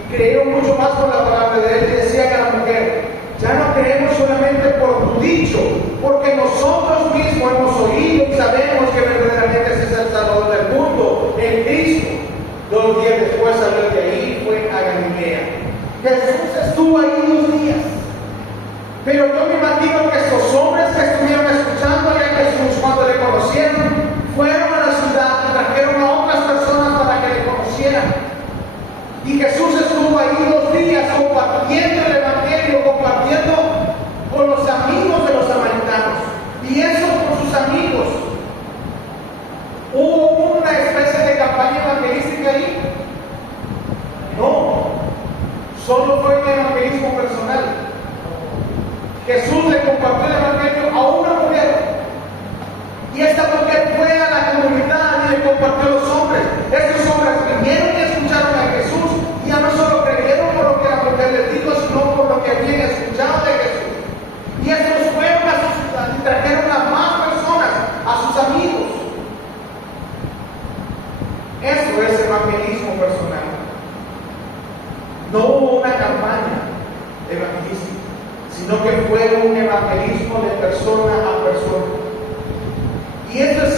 Creyeron mucho más por la palabra de Él. Y decían a la mujer: ya no creemos solamente por tu dicho, porque nosotros mismos hemos oído y sabemos que verdaderamente ese es el Salvador del mundo, el Cristo. 2 días después salió de ahí y fue a Galilea. Jesús estuvo ahí 2 días. Pero yo me imagino que estos hombres que estuvieron escuchando a Jesús cuando le conocieron, fueron a la ciudad y trajeron a otras personas para que le conocieran. Y Jesús estuvo ahí 2 días compartiendo el Evangelio, compartiendo con los amigos de los samaritanos. Y eso con sus amigos. ¿Hubo una especie de campaña evangelística ahí? No. Solo fue un evangelismo personal. Jesús le compartió el Evangelio a una mujer. Y esta mujer fue a la comunidad y le compartió a los hombres. Estos hombres vinieron y escucharon a Jesús. Y ya no solo creyeron por lo que la mujer les dijo, sino por lo que habían escuchado de Jesús. Y estos fueron a su ciudad y trajeron a más personas, a sus amigos. Eso es evangelismo personal. No hubo una campaña evangelística, sino que fue un evangelismo de persona a persona. Y esto es,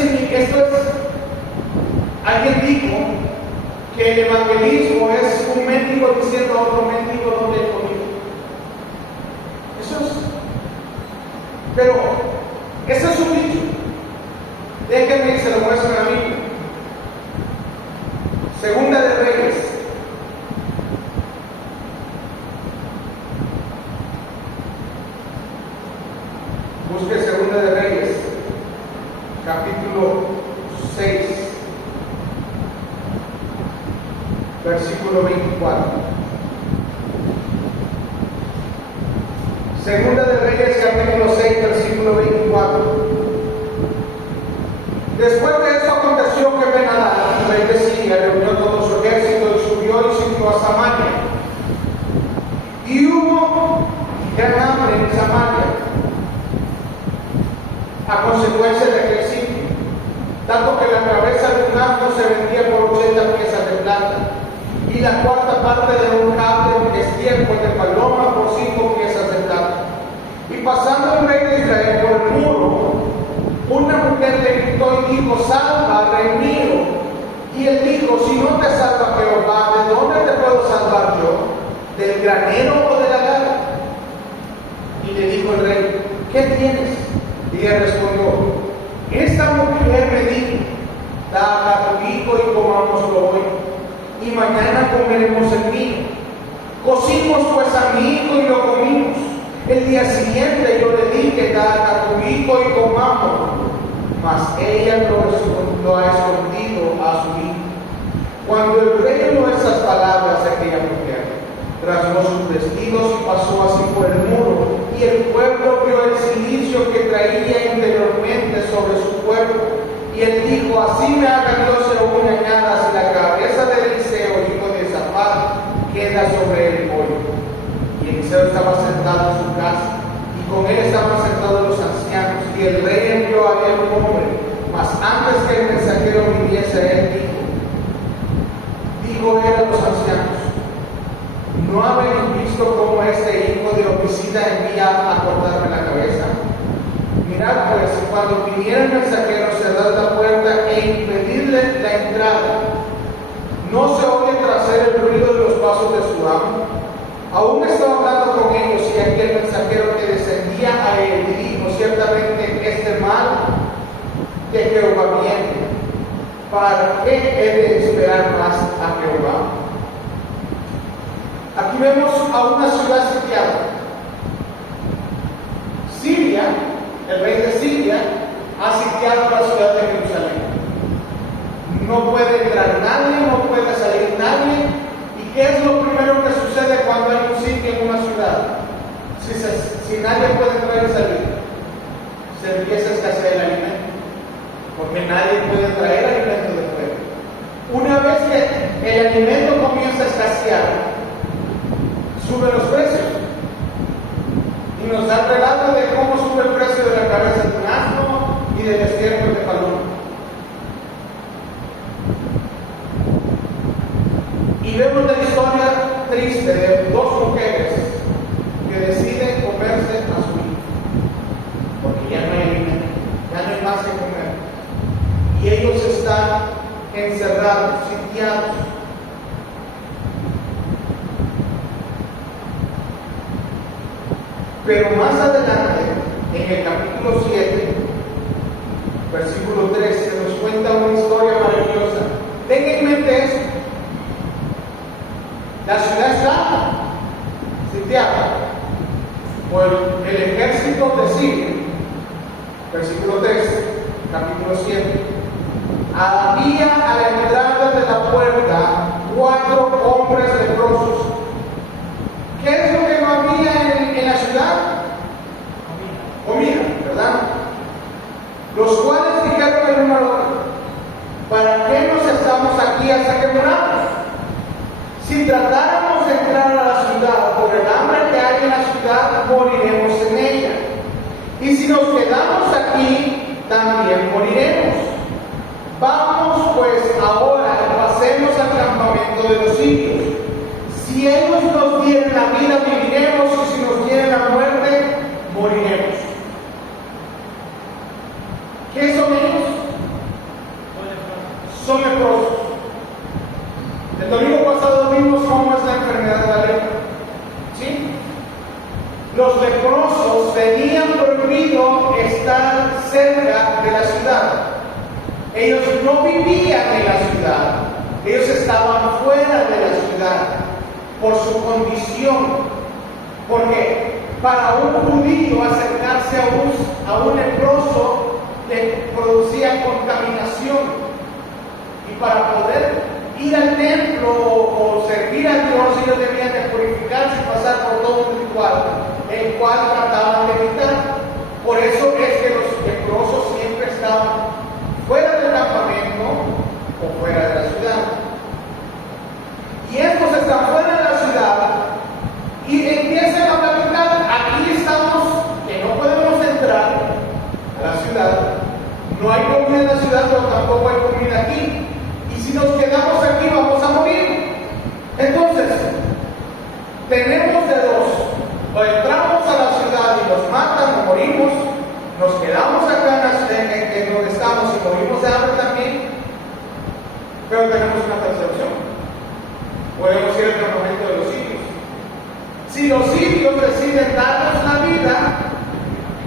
alguien dijo que el evangelismo es un mendigo diciendo a otro mendigo dónde he comido. Eso es. Pero, eso es un dicho. Déjenme y se lo muestro a mí. Segunda de Reyes. Busque Segunda de Reyes, capítulo 6, versículo 24. Segunda de Reyes, capítulo 6, versículo 24. Después de eso aconteció que Ben-Hadad, rey de Siria, reunió todo su ejército y subió y sitió a Samaria. Y hubo gran hambre en Samaria a consecuencia de aquel sitio, tanto que la cabeza de un asno se vendía por 80 piezas de plata, y la cuarta parte de un cable de estiércol de paloma por 5 piezas de plata. Y pasando el rey de Israel por el muro, una mujer le gritó y dijo: salva, rey mío. Y él dijo: si no te salva Jehová, ¿de dónde te puedo salvar yo? ¿Del granero o de la gara? Y le dijo el rey: ¿qué tienes? Y ella respondió: esta mujer me dijo: da a tu hijo y comámoslo hoy, y mañana comeremos el mío. Cocimos pues a mi hijo y lo comimos. El día siguiente yo le dije: da a tu hijo y comamos. Mas ella lo ha escondido a su hijo. Cuando el rey oyó esas palabras de aquella mujer, rasgó sus vestidos y pasó así por el muro, y el pueblo vio el cilicio que traía interiormente sobre su cuerpo. Y él dijo: así me haga Dios en una añada si la cabeza de Eliseo, hijo de Safat, queda sobre el pollo. Y Eliseo estaba sentado en su casa, y con él estaban sentados los ancianos, y el rey envió a él un hombre, mas antes que el mensajero viniese, él dijo él a los ancianos: ¿no habéis visto cómo este hijo de homicida envía a cortarme la cabeza? Mirad pues, cuando viniera el mensajero, cerrad la puerta e impedirle la entrada. ¿No se oye tras él el ruido de los pasos de su amo? Aún estaba hablando con ellos, y aquel mensajero que descendía a él y dijo: ciertamente este mal de Jehová viene. ¿Para qué he de esperar más a Jehová? Aquí vemos a una ciudad sitiada. Siria, el rey de Siria, ha sitiado la ciudad de Jerusalén. No puede entrar nadie, no puede salir nadie. ¿Y qué es lo primero que sucede cuando hay un sitio en una ciudad? Si nadie puede entrar y salir, se empieza a escasear el alimento, porque nadie puede traer alimento de fuera. Una vez que el alimento comienza a escasear, suben los precios. Y nos da el relato de cómo sube el precio de la cabeza de un asno y del estiércol de paloma. Y vemos la historia triste de dos mujeres que deciden comerse a su hijo, porque ya no hay alimento, ya no hay más que comer. Y ellos están encerrados, sitiados. Pero más adelante, en el capítulo 7, versículo 3, se nos cuenta una historia maravillosa. Tengan en mente esto. La ciudad está sitiada por el ejército de Siria. Versículo 3, capítulo 7. Había a la entrada de la puerta 4 hombres leprosos. ¿Qué es lo que no había en la ciudad? Comida, ¿verdad? Los cuales dijeron el uno al otro: ¿para qué nos estamos aquí hasta que muramos? Si tratáramos de entrar a la ciudad por el hambre que hay en la ciudad, moriremos en ella. Y si nos quedamos aquí, también moriremos. Vamos pues ahora y pasemos al campamento de los sirios. Si ellos nos dieren la vida, viviremos, y si nos dieren la muerte, moriremos. ¿Qué son ellos? Son leprosos. El domingo pasado vimos cómo es la enfermedad de la lepra. ¿Sí? Los leprosos tenían prohibido estar cerca de la ciudad. Ellos no vivían en la ciudad. Ellos estaban fuera de la ciudad por su condición. Porque para un judío acercarse a un leproso le producía contaminación. Y para poder ir al templo o servir a Dios, ellos debían de purificarse y pasar por todo un ritual, el cual trataban de evitar. Por eso es que los leprosos siempre estaban fuera nos quedamos acá en donde estamos y morimos de hambre también, pero tenemos una tercera opción. Podemos ir al campamento de los sirios. Si los sirios deciden darnos la vida,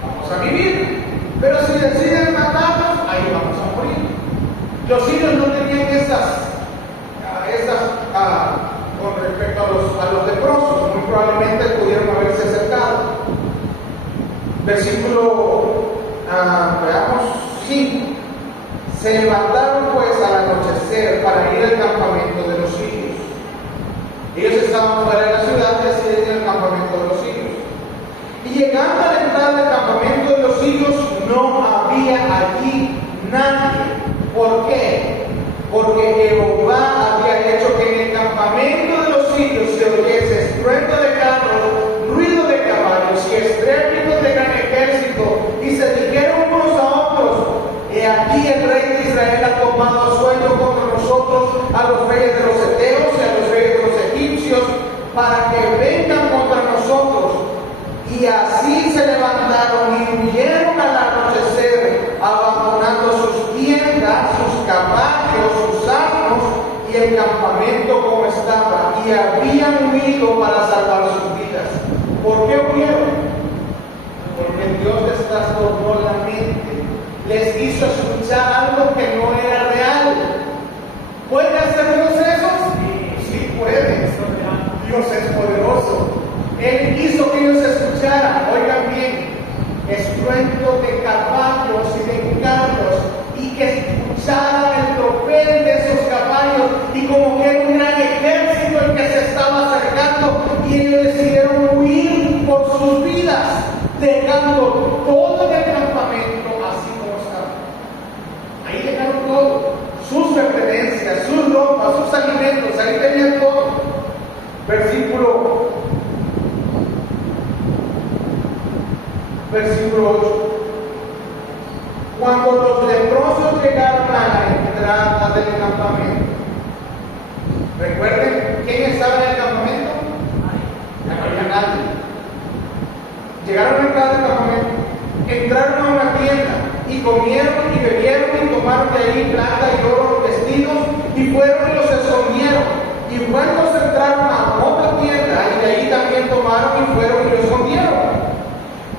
vamos a vivir. Pero si deciden matarnos, ahí vamos a morir. Los sirios no tenían con respecto a los leprosos, muy probablemente pudieron haberse acercado. Versículo, veamos, 5. Se levantaron pues al anochecer para ir al campamento de los sirios. Ellos estaban fuera de la ciudad y decidieron ir al campamento de los sirios. Y llegando a la entrada del campamento de los sirios, no había allí nadie. ¿Por qué? Porque Jehová había hecho que en el campamento de los sirios se oyese estruendo de carros, ruido de caballos y estrépito de gran ejército. Y se dijeron unos a otros: he aquí el rey de Israel ha tomado sueño contra nosotros, a los reyes de los heteos y a los reyes de los egipcios, para que vengan contra nosotros. Y así se levantaron y huyeron al anochecer, abandonando sus tiendas, sus caballos, sus asnos y el campamento como estaba. Y habían huido para salvar sus vidas. ¿Por qué huyeron? Porque Dios les trastornó la mente. Les hizo escuchar algo que no era real. ¿Puede hacer Dios eso? Sí puede. Dios es poderoso. Él hizo que ellos escucharan, oigan bien, estruendo de caballos y de carros, y que escucharan el tropel de esos caballos, y como que era un gran ejército el que se estaba acercando, y ellos decidieron huir por sus vidas, dejando todo en el campamento así como estaba. Ahí dejaron todo, sus pertenencias, sus ropas, sus alimentos, ahí tenían todo. Versículo 8. Cuando los leprosos llegaron a la entrada del campamento, recuerden, ¿quién estaba en el campamento? No había nadie. Llegaron a la entrada del campamento, entraron a una tienda y comieron y bebieron y tomaron de ahí plata y oro, vestidos, y fueron y los escondieron. Y vueltos entraron a otra tienda y de ahí también tomaron y fueron y los escondieron.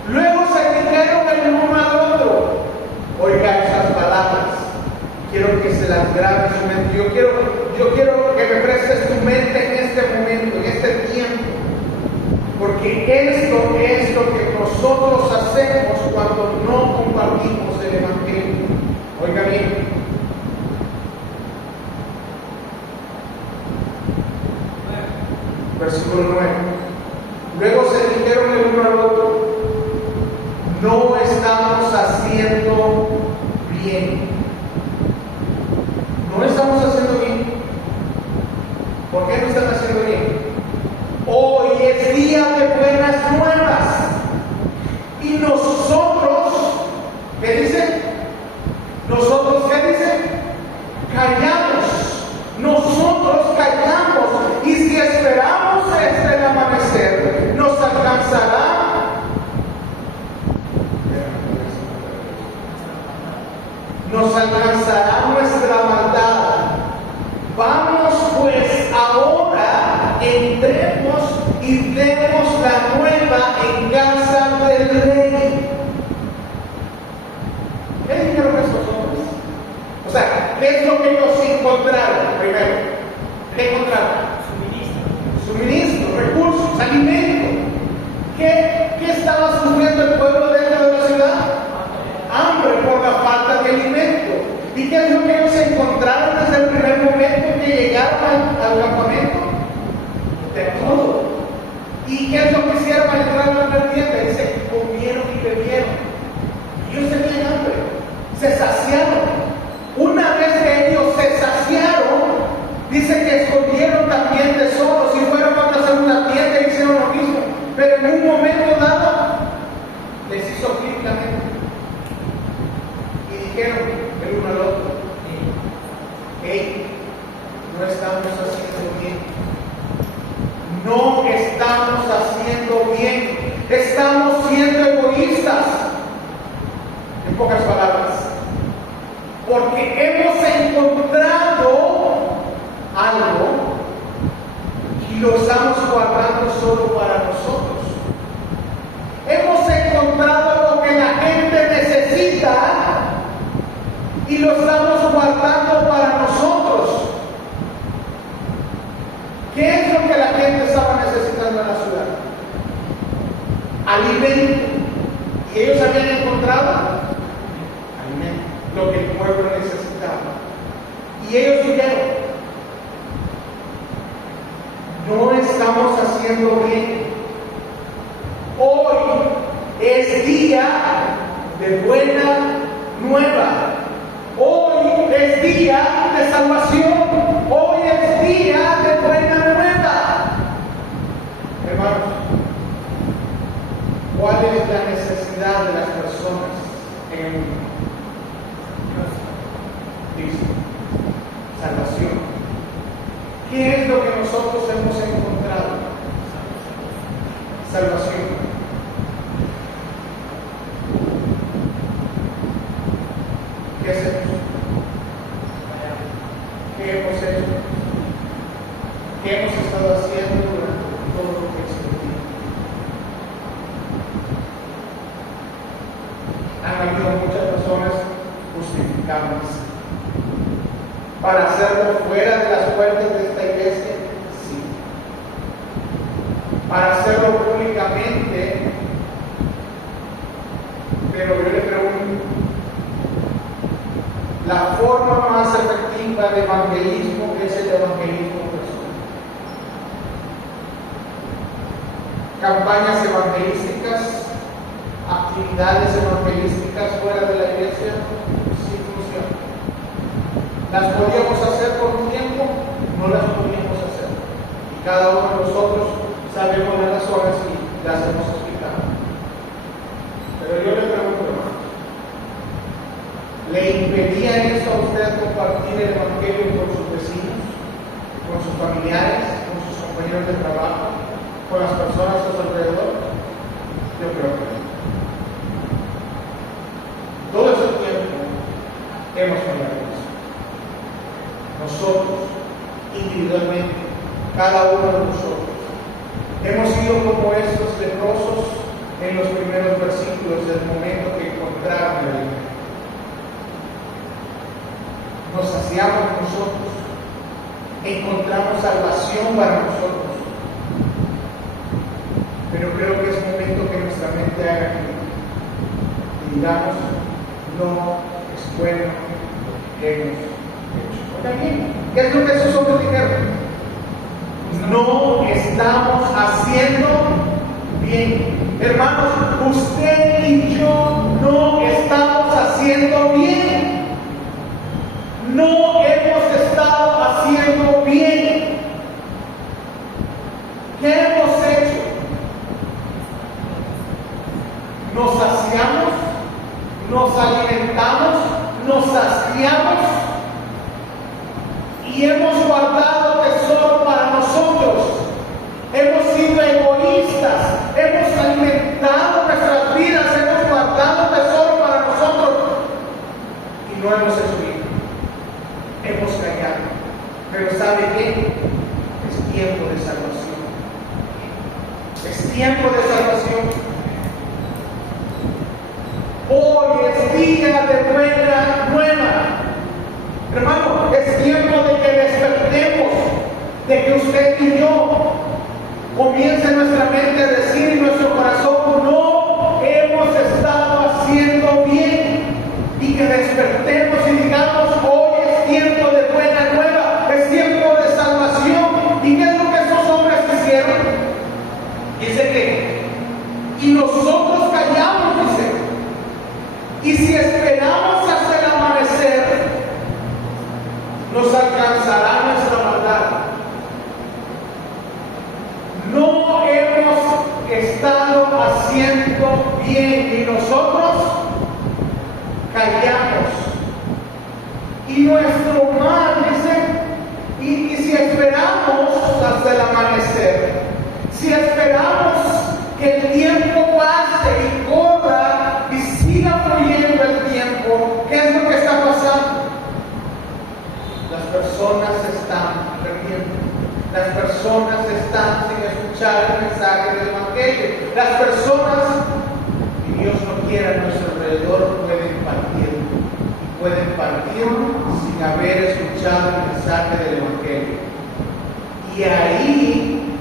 Luego se dijeron el uno al otro. Oiga esas palabras. Quiero que se las grabe en su mente. Yo quiero que me prestes tu mente en este momento, en este tiempo. Porque esto es lo que nosotros hacemos cuando no compartimos el Evangelio. Oiga bien. Versículo 9. Luego se dijeron el uno al otro: no estamos haciendo bien. No estamos haciendo bien. ¿Por qué no están haciendo bien? Hoy es día de buenas nuevas. Y nosotros, ¿qué dice? ¿Nosotros qué dice? Callamos. Nosotros callamos. Y si esperamos el amanecer, nos alcanzará. Nos alcanzará nuestra maldad. Vamos pues ahora, entremos y demos la nueva en casa del rey. ¿Qué dijeron estos hombres? O sea, ¿qué es lo que ellos encontraron primero? ¿Qué encontraron? Suministro, recursos, alimento. ¿Qué estaba sufriendo el pueblo dentro de la ciudad? Hambre por la falta de alimento. ¿Y qué es lo que ellos encontraron desde el primer momento que llegaron al campamento? De todo. ¿Y qué es lo que hicieron al entrar a la tienda? Dice, comieron y bebieron. Ellos tenían hambre, se saciaron. Una vez que ellos se saciaron, dice que escondieron también tesoros y fueron a hacer una tienda y hicieron lo mismo. Pero en un momento dado, les hizo clic la mente. Y dijeron el uno al otro: hey, no estamos haciendo bien. No estamos haciendo bien. Estamos siendo pocas palabras, porque hemos encontrado algo y lo estamos guardando solo para nosotros. Hemos encontrado lo que la gente necesita y lo estamos guardando para nosotros. ¿Qué es lo que la gente estaba necesitando en la ciudad? Alimento. ¿Y ellos habían encontrado? Alimento. Lo que el pueblo necesitaba. Y ellos dijeron: no estamos haciendo bien. Hoy es día de buena nueva. Hoy es día de salvación. Hoy es día de buena nueva. Hermanos, ¿cuál es la necesidad de las personas en el mundo? Cristo. Salvación. ¿Qué es lo que nosotros hemos encontrado? Salvación. ¿Qué hacemos? ¿Qué hemos hecho? ¿Qué hemos estado haciendo durante todo lo que es el tiempo? Han habido muchas personas justificables para hacerlo fuera de las puertas de esta iglesia, sí. Para hacerlo públicamente, pero yo le pregunto, la forma más efectiva de evangelismo es el evangelismo personal. Campañas evangelísticas, actividades evangelísticas fuera de la iglesia, sí funcionan. ¿Las podíamos hacer por un tiempo? No las podíamos hacer. Y cada uno de nosotros sabemos las razones y las hemos explicado. Pero yo le pregunto, hermano, ¿le impedía eso a usted compartir el evangelio con sus vecinos, con sus familiares, con sus compañeros de trabajo, con las personas a su alrededor? Yo creo que no. Todo ese tiempo hemos fallado eso. Nosotros, individualmente, cada uno de nosotros, hemos sido como estos leprosos en los primeros versículos del momento que encontraron el alimento. Nos saciamos nosotros, encontramos salvación para nosotros, pero creo que es momento que nuestra mente haga clic y digamos: no es bueno lo que hemos hecho. Oigan bien, ¿qué es lo que esos hombres dijeron? No estamos haciendo bien. Hermanos, usted y yo no estamos haciendo bien. No hemos estado haciendo bien. ¿Qué hemos hecho? Nos saciamos, nos alimentamos, nos saciamos y hemos guardado tesoro para nosotros. Hemos sido egoístas, hemos alimentado nuestras vidas, hemos guardado tesoro para nosotros y no hemos hecho bien. Hemos callado. Pero ¿sabe qué? Es tiempo de salvación. Es tiempo de salvación. Hoy es día de buena nueva. Hermano, es tiempo de que despertemos, de que usted y yo comience en nuestra mente a decir en nuestro corazón: no hemos estado haciendo bien, y que despertemos y digamos: hoy es tiempo de buena nueva, es tiempo de salvación. ¿Y qué es lo que esos hombres hicieron? Dice que, y nosotros callamos, dice, y si esperamos hasta el amanecer, nos alcanzará nuestra maldad. No hemos estado haciendo bien y nosotros callamos. Y nuestro mal, dice, y si esperamos hasta el amanecer, si esperamos que el tiempo pase y corra y siga fluyendo el tiempo, personas están sin escuchar el mensaje del Evangelio. Las personas que Dios no quiera a nuestro alrededor pueden partir sin haber escuchado el mensaje del Evangelio. Y ahí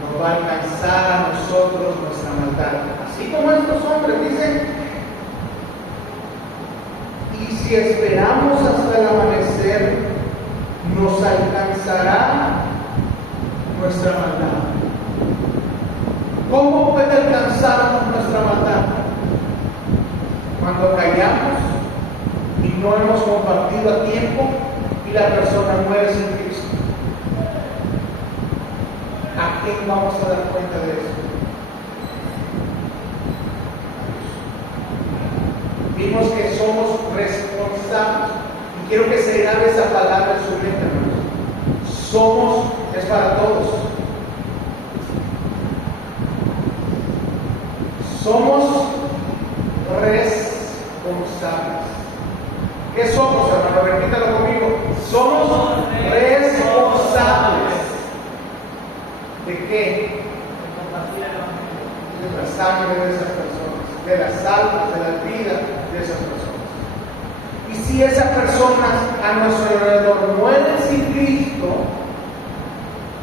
nos va a alcanzar a nosotros nuestra maldad. Así como estos hombres dicen, y si esperamos hasta el amanecer, nos alcanzará nuestra maldad. ¿Cómo puede alcanzarnos nuestra maldad? Cuando callamos y no hemos compartido a tiempo y la persona muere sin Cristo. ¿A quién vamos a dar cuenta de eso? Vimos que somos responsables. Y quiero que se grabe esa palabra en su mente, hermanos. Somos, es para todos. Somos responsables. ¿Qué somos, hermano? Repítalo conmigo. Somos responsables. ¿De qué? De la sangre de esas personas, de las almas, de la vida de esas personas. Y si esas personas a nuestro alrededor mueren sin Cristo,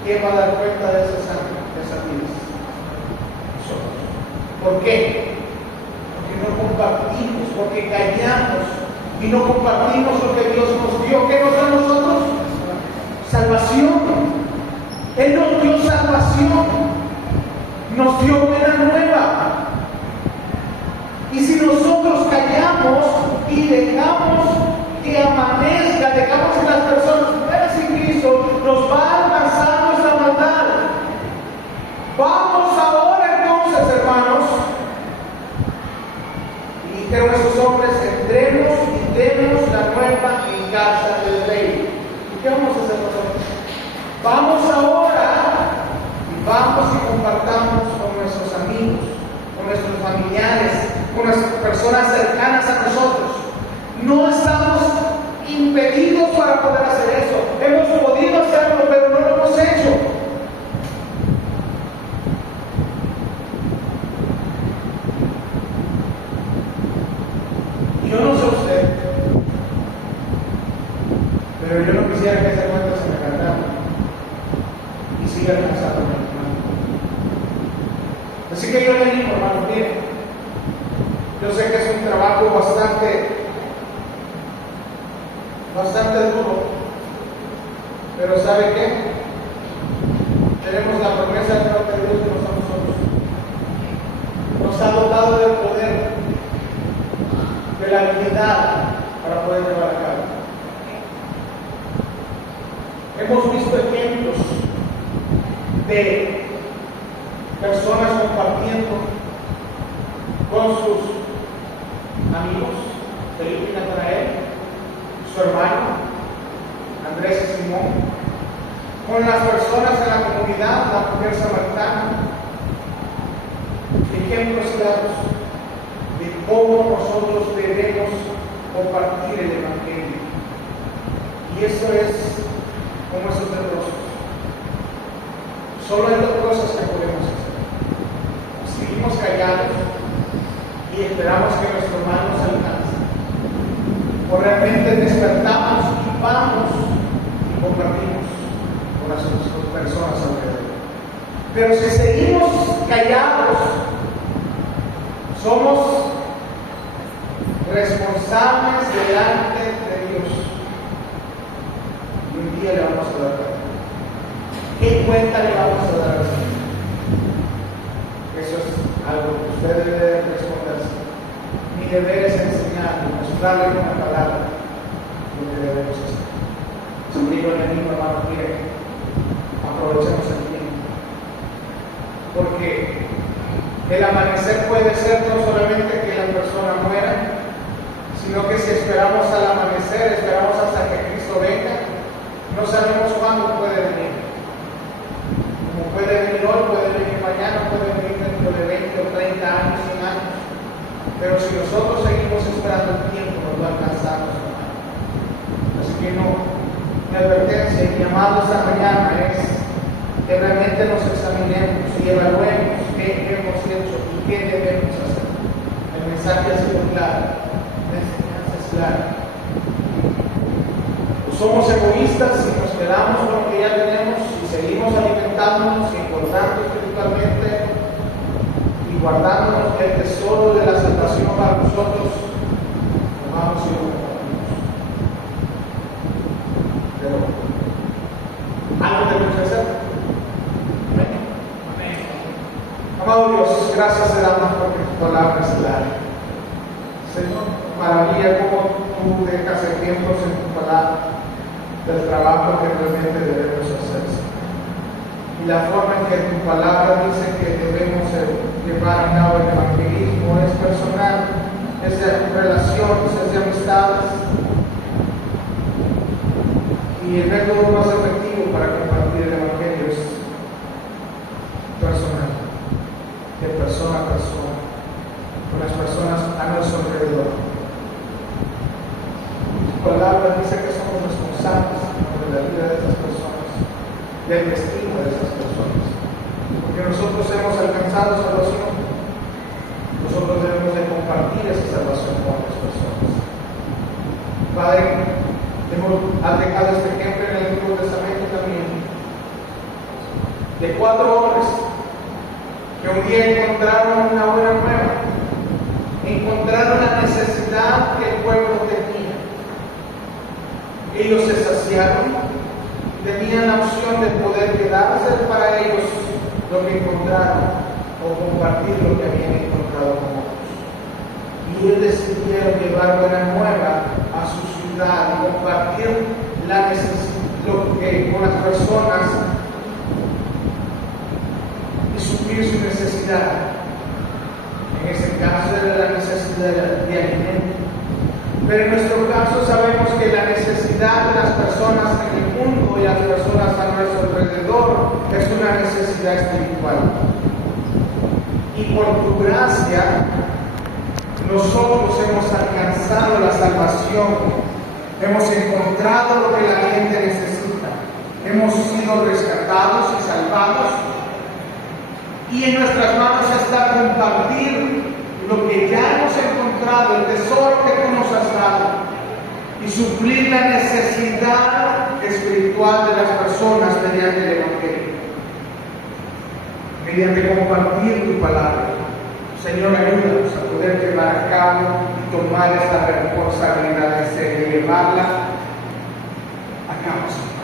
¿quién va a dar cuenta de esa sangre, de esas vidas? Nosotros. ¿Por qué? Porque no compartimos, porque callamos y no compartimos lo que Dios nos dio. ¿Qué nos da a nosotros? Salvación. Él nos dio salvación, nos dio buena nueva. Y si nosotros callamos y dejamos que amanezca, dejamos que las personas mueran sin Cristo, nos va a alcanzar nuestra maldad. Vamos ahora entonces, hermanos, y dijeron esos hombres, entremos y demos la nueva en casa del rey. ¿Y qué vamos a hacer nosotros? Vamos ahora y vamos y compartamos con nuestros amigos, con nuestros familiares, con nuestras personas cercanas a nosotros. No estamos impedidos para poder hacer eso. Hemos podido hacerlo, pero no lo hemos hecho. Yo no sé usted, pero yo no quisiera que esa cuenta se me cantara y siga alcanzando mi hermano. Así que yo le digo, hermano, mire, yo sé que es un trabajo bastante duro, pero ¿sabe qué? Tenemos la promesa de parte de Dios que nos somos nosotros. Nos ha dotado del poder, de la habilidad para poder llevar a cabo. Hemos visto ejemplos de personas compartiendo con sus amigos, Felipe y Natanael, su hermano, Andrés y Simón, con las personas en la comunidad, la mujer samaritana, ejemplos claros de cómo nosotros debemos compartir el Evangelio. Y eso es como esos leprosos. Solo hay dos cosas que podemos hacer. Seguimos callados y esperamos que nuestro hermano nos alcance. O realmente despertamos y vamos y compartimos con las personas alrededor. Pero si seguimos callados, somos responsables delante de Dios. Y un día le vamos a dar cuenta. ¿Qué cuenta le vamos a dar al Señor? Eso es algo que usted debe responderse. Mi deber es enseñarle, mostrarle con la palabra lo que debemos hacer. Si digo el enemigo, hermano, mire, aprovechemos el tiempo. Porque el amanecer puede ser no solamente que la persona muera, sino que si esperamos al amanecer, esperamos hasta que Cristo venga, no sabemos cuándo puede venir. Como puede venir hoy, puede venir mañana, puede venir dentro de 20 o 30 años, 100 años. Pero si nosotros seguimos esperando el tiempo, nos va a alcanzar nuestra mano. Así que no, mi advertencia y mi llamado esta mañana es que realmente nos examinemos y evaluemos qué hemos hecho y qué debemos hacer. El mensaje ha sido claro, la enseñanza es clara. O somos egoístas y nos quedamos con lo que ya tenemos y seguimos alimentándonos y engordando espiritualmente y guardándonos el tesoro de la salvación para nosotros, nos vamos a ir pero algo tenemos que hacer. Amén. Amén. Amado Dios, gracias te damos porque tu palabra es clara. Señor, maravilla cómo tú dejas ejemplos en tu palabra del trabajo que realmente debemos hacer. Y la forma en que tu palabra dice que debemos llevar a cabo el evangelismo es personal, es de relaciones, es de amistades. Y el método más efectivo para compartir el evangelio es personal, de persona a persona, con las personas a nuestro alrededor. Tu palabra dice que somos responsables de la vida de esas personas, del destino de esas personas, porque nosotros hemos alcanzado salvación, nosotros debemos de compartir esa salvación con otras personas. Padre, has dejado este ejemplo en el Antiguo Testamento también, de 4 hombres que un día encontraron una buena nueva, encontraron la necesidad que el pueblo tenía. Ellos se saciaron, tenían la opción de poder quedarse para ellos lo que encontraron o compartir lo que habían encontrado con otros. Y ellos decidieron llevar buena nueva a su ciudad y compartir lo que con las personas y suplir su necesidad. En ese caso era la necesidad de alimento. Pero en nuestro caso sabemos que la necesidad de las personas en el mundo y las personas a nuestro alrededor es una necesidad espiritual. Y por tu gracia, nosotros hemos alcanzado la salvación, hemos encontrado lo que la gente necesita, hemos sido rescatados y salvados, y en nuestras manos está compartir lo que ya hemos encontrado, el tesoro que tú nos has dado, y suplir la necesidad espiritual de las personas mediante el Evangelio, mediante compartir tu palabra. Señor, ayúdanos a poder llevar a cabo y tomar esta responsabilidad en serio y llevarla a cabo, Señor.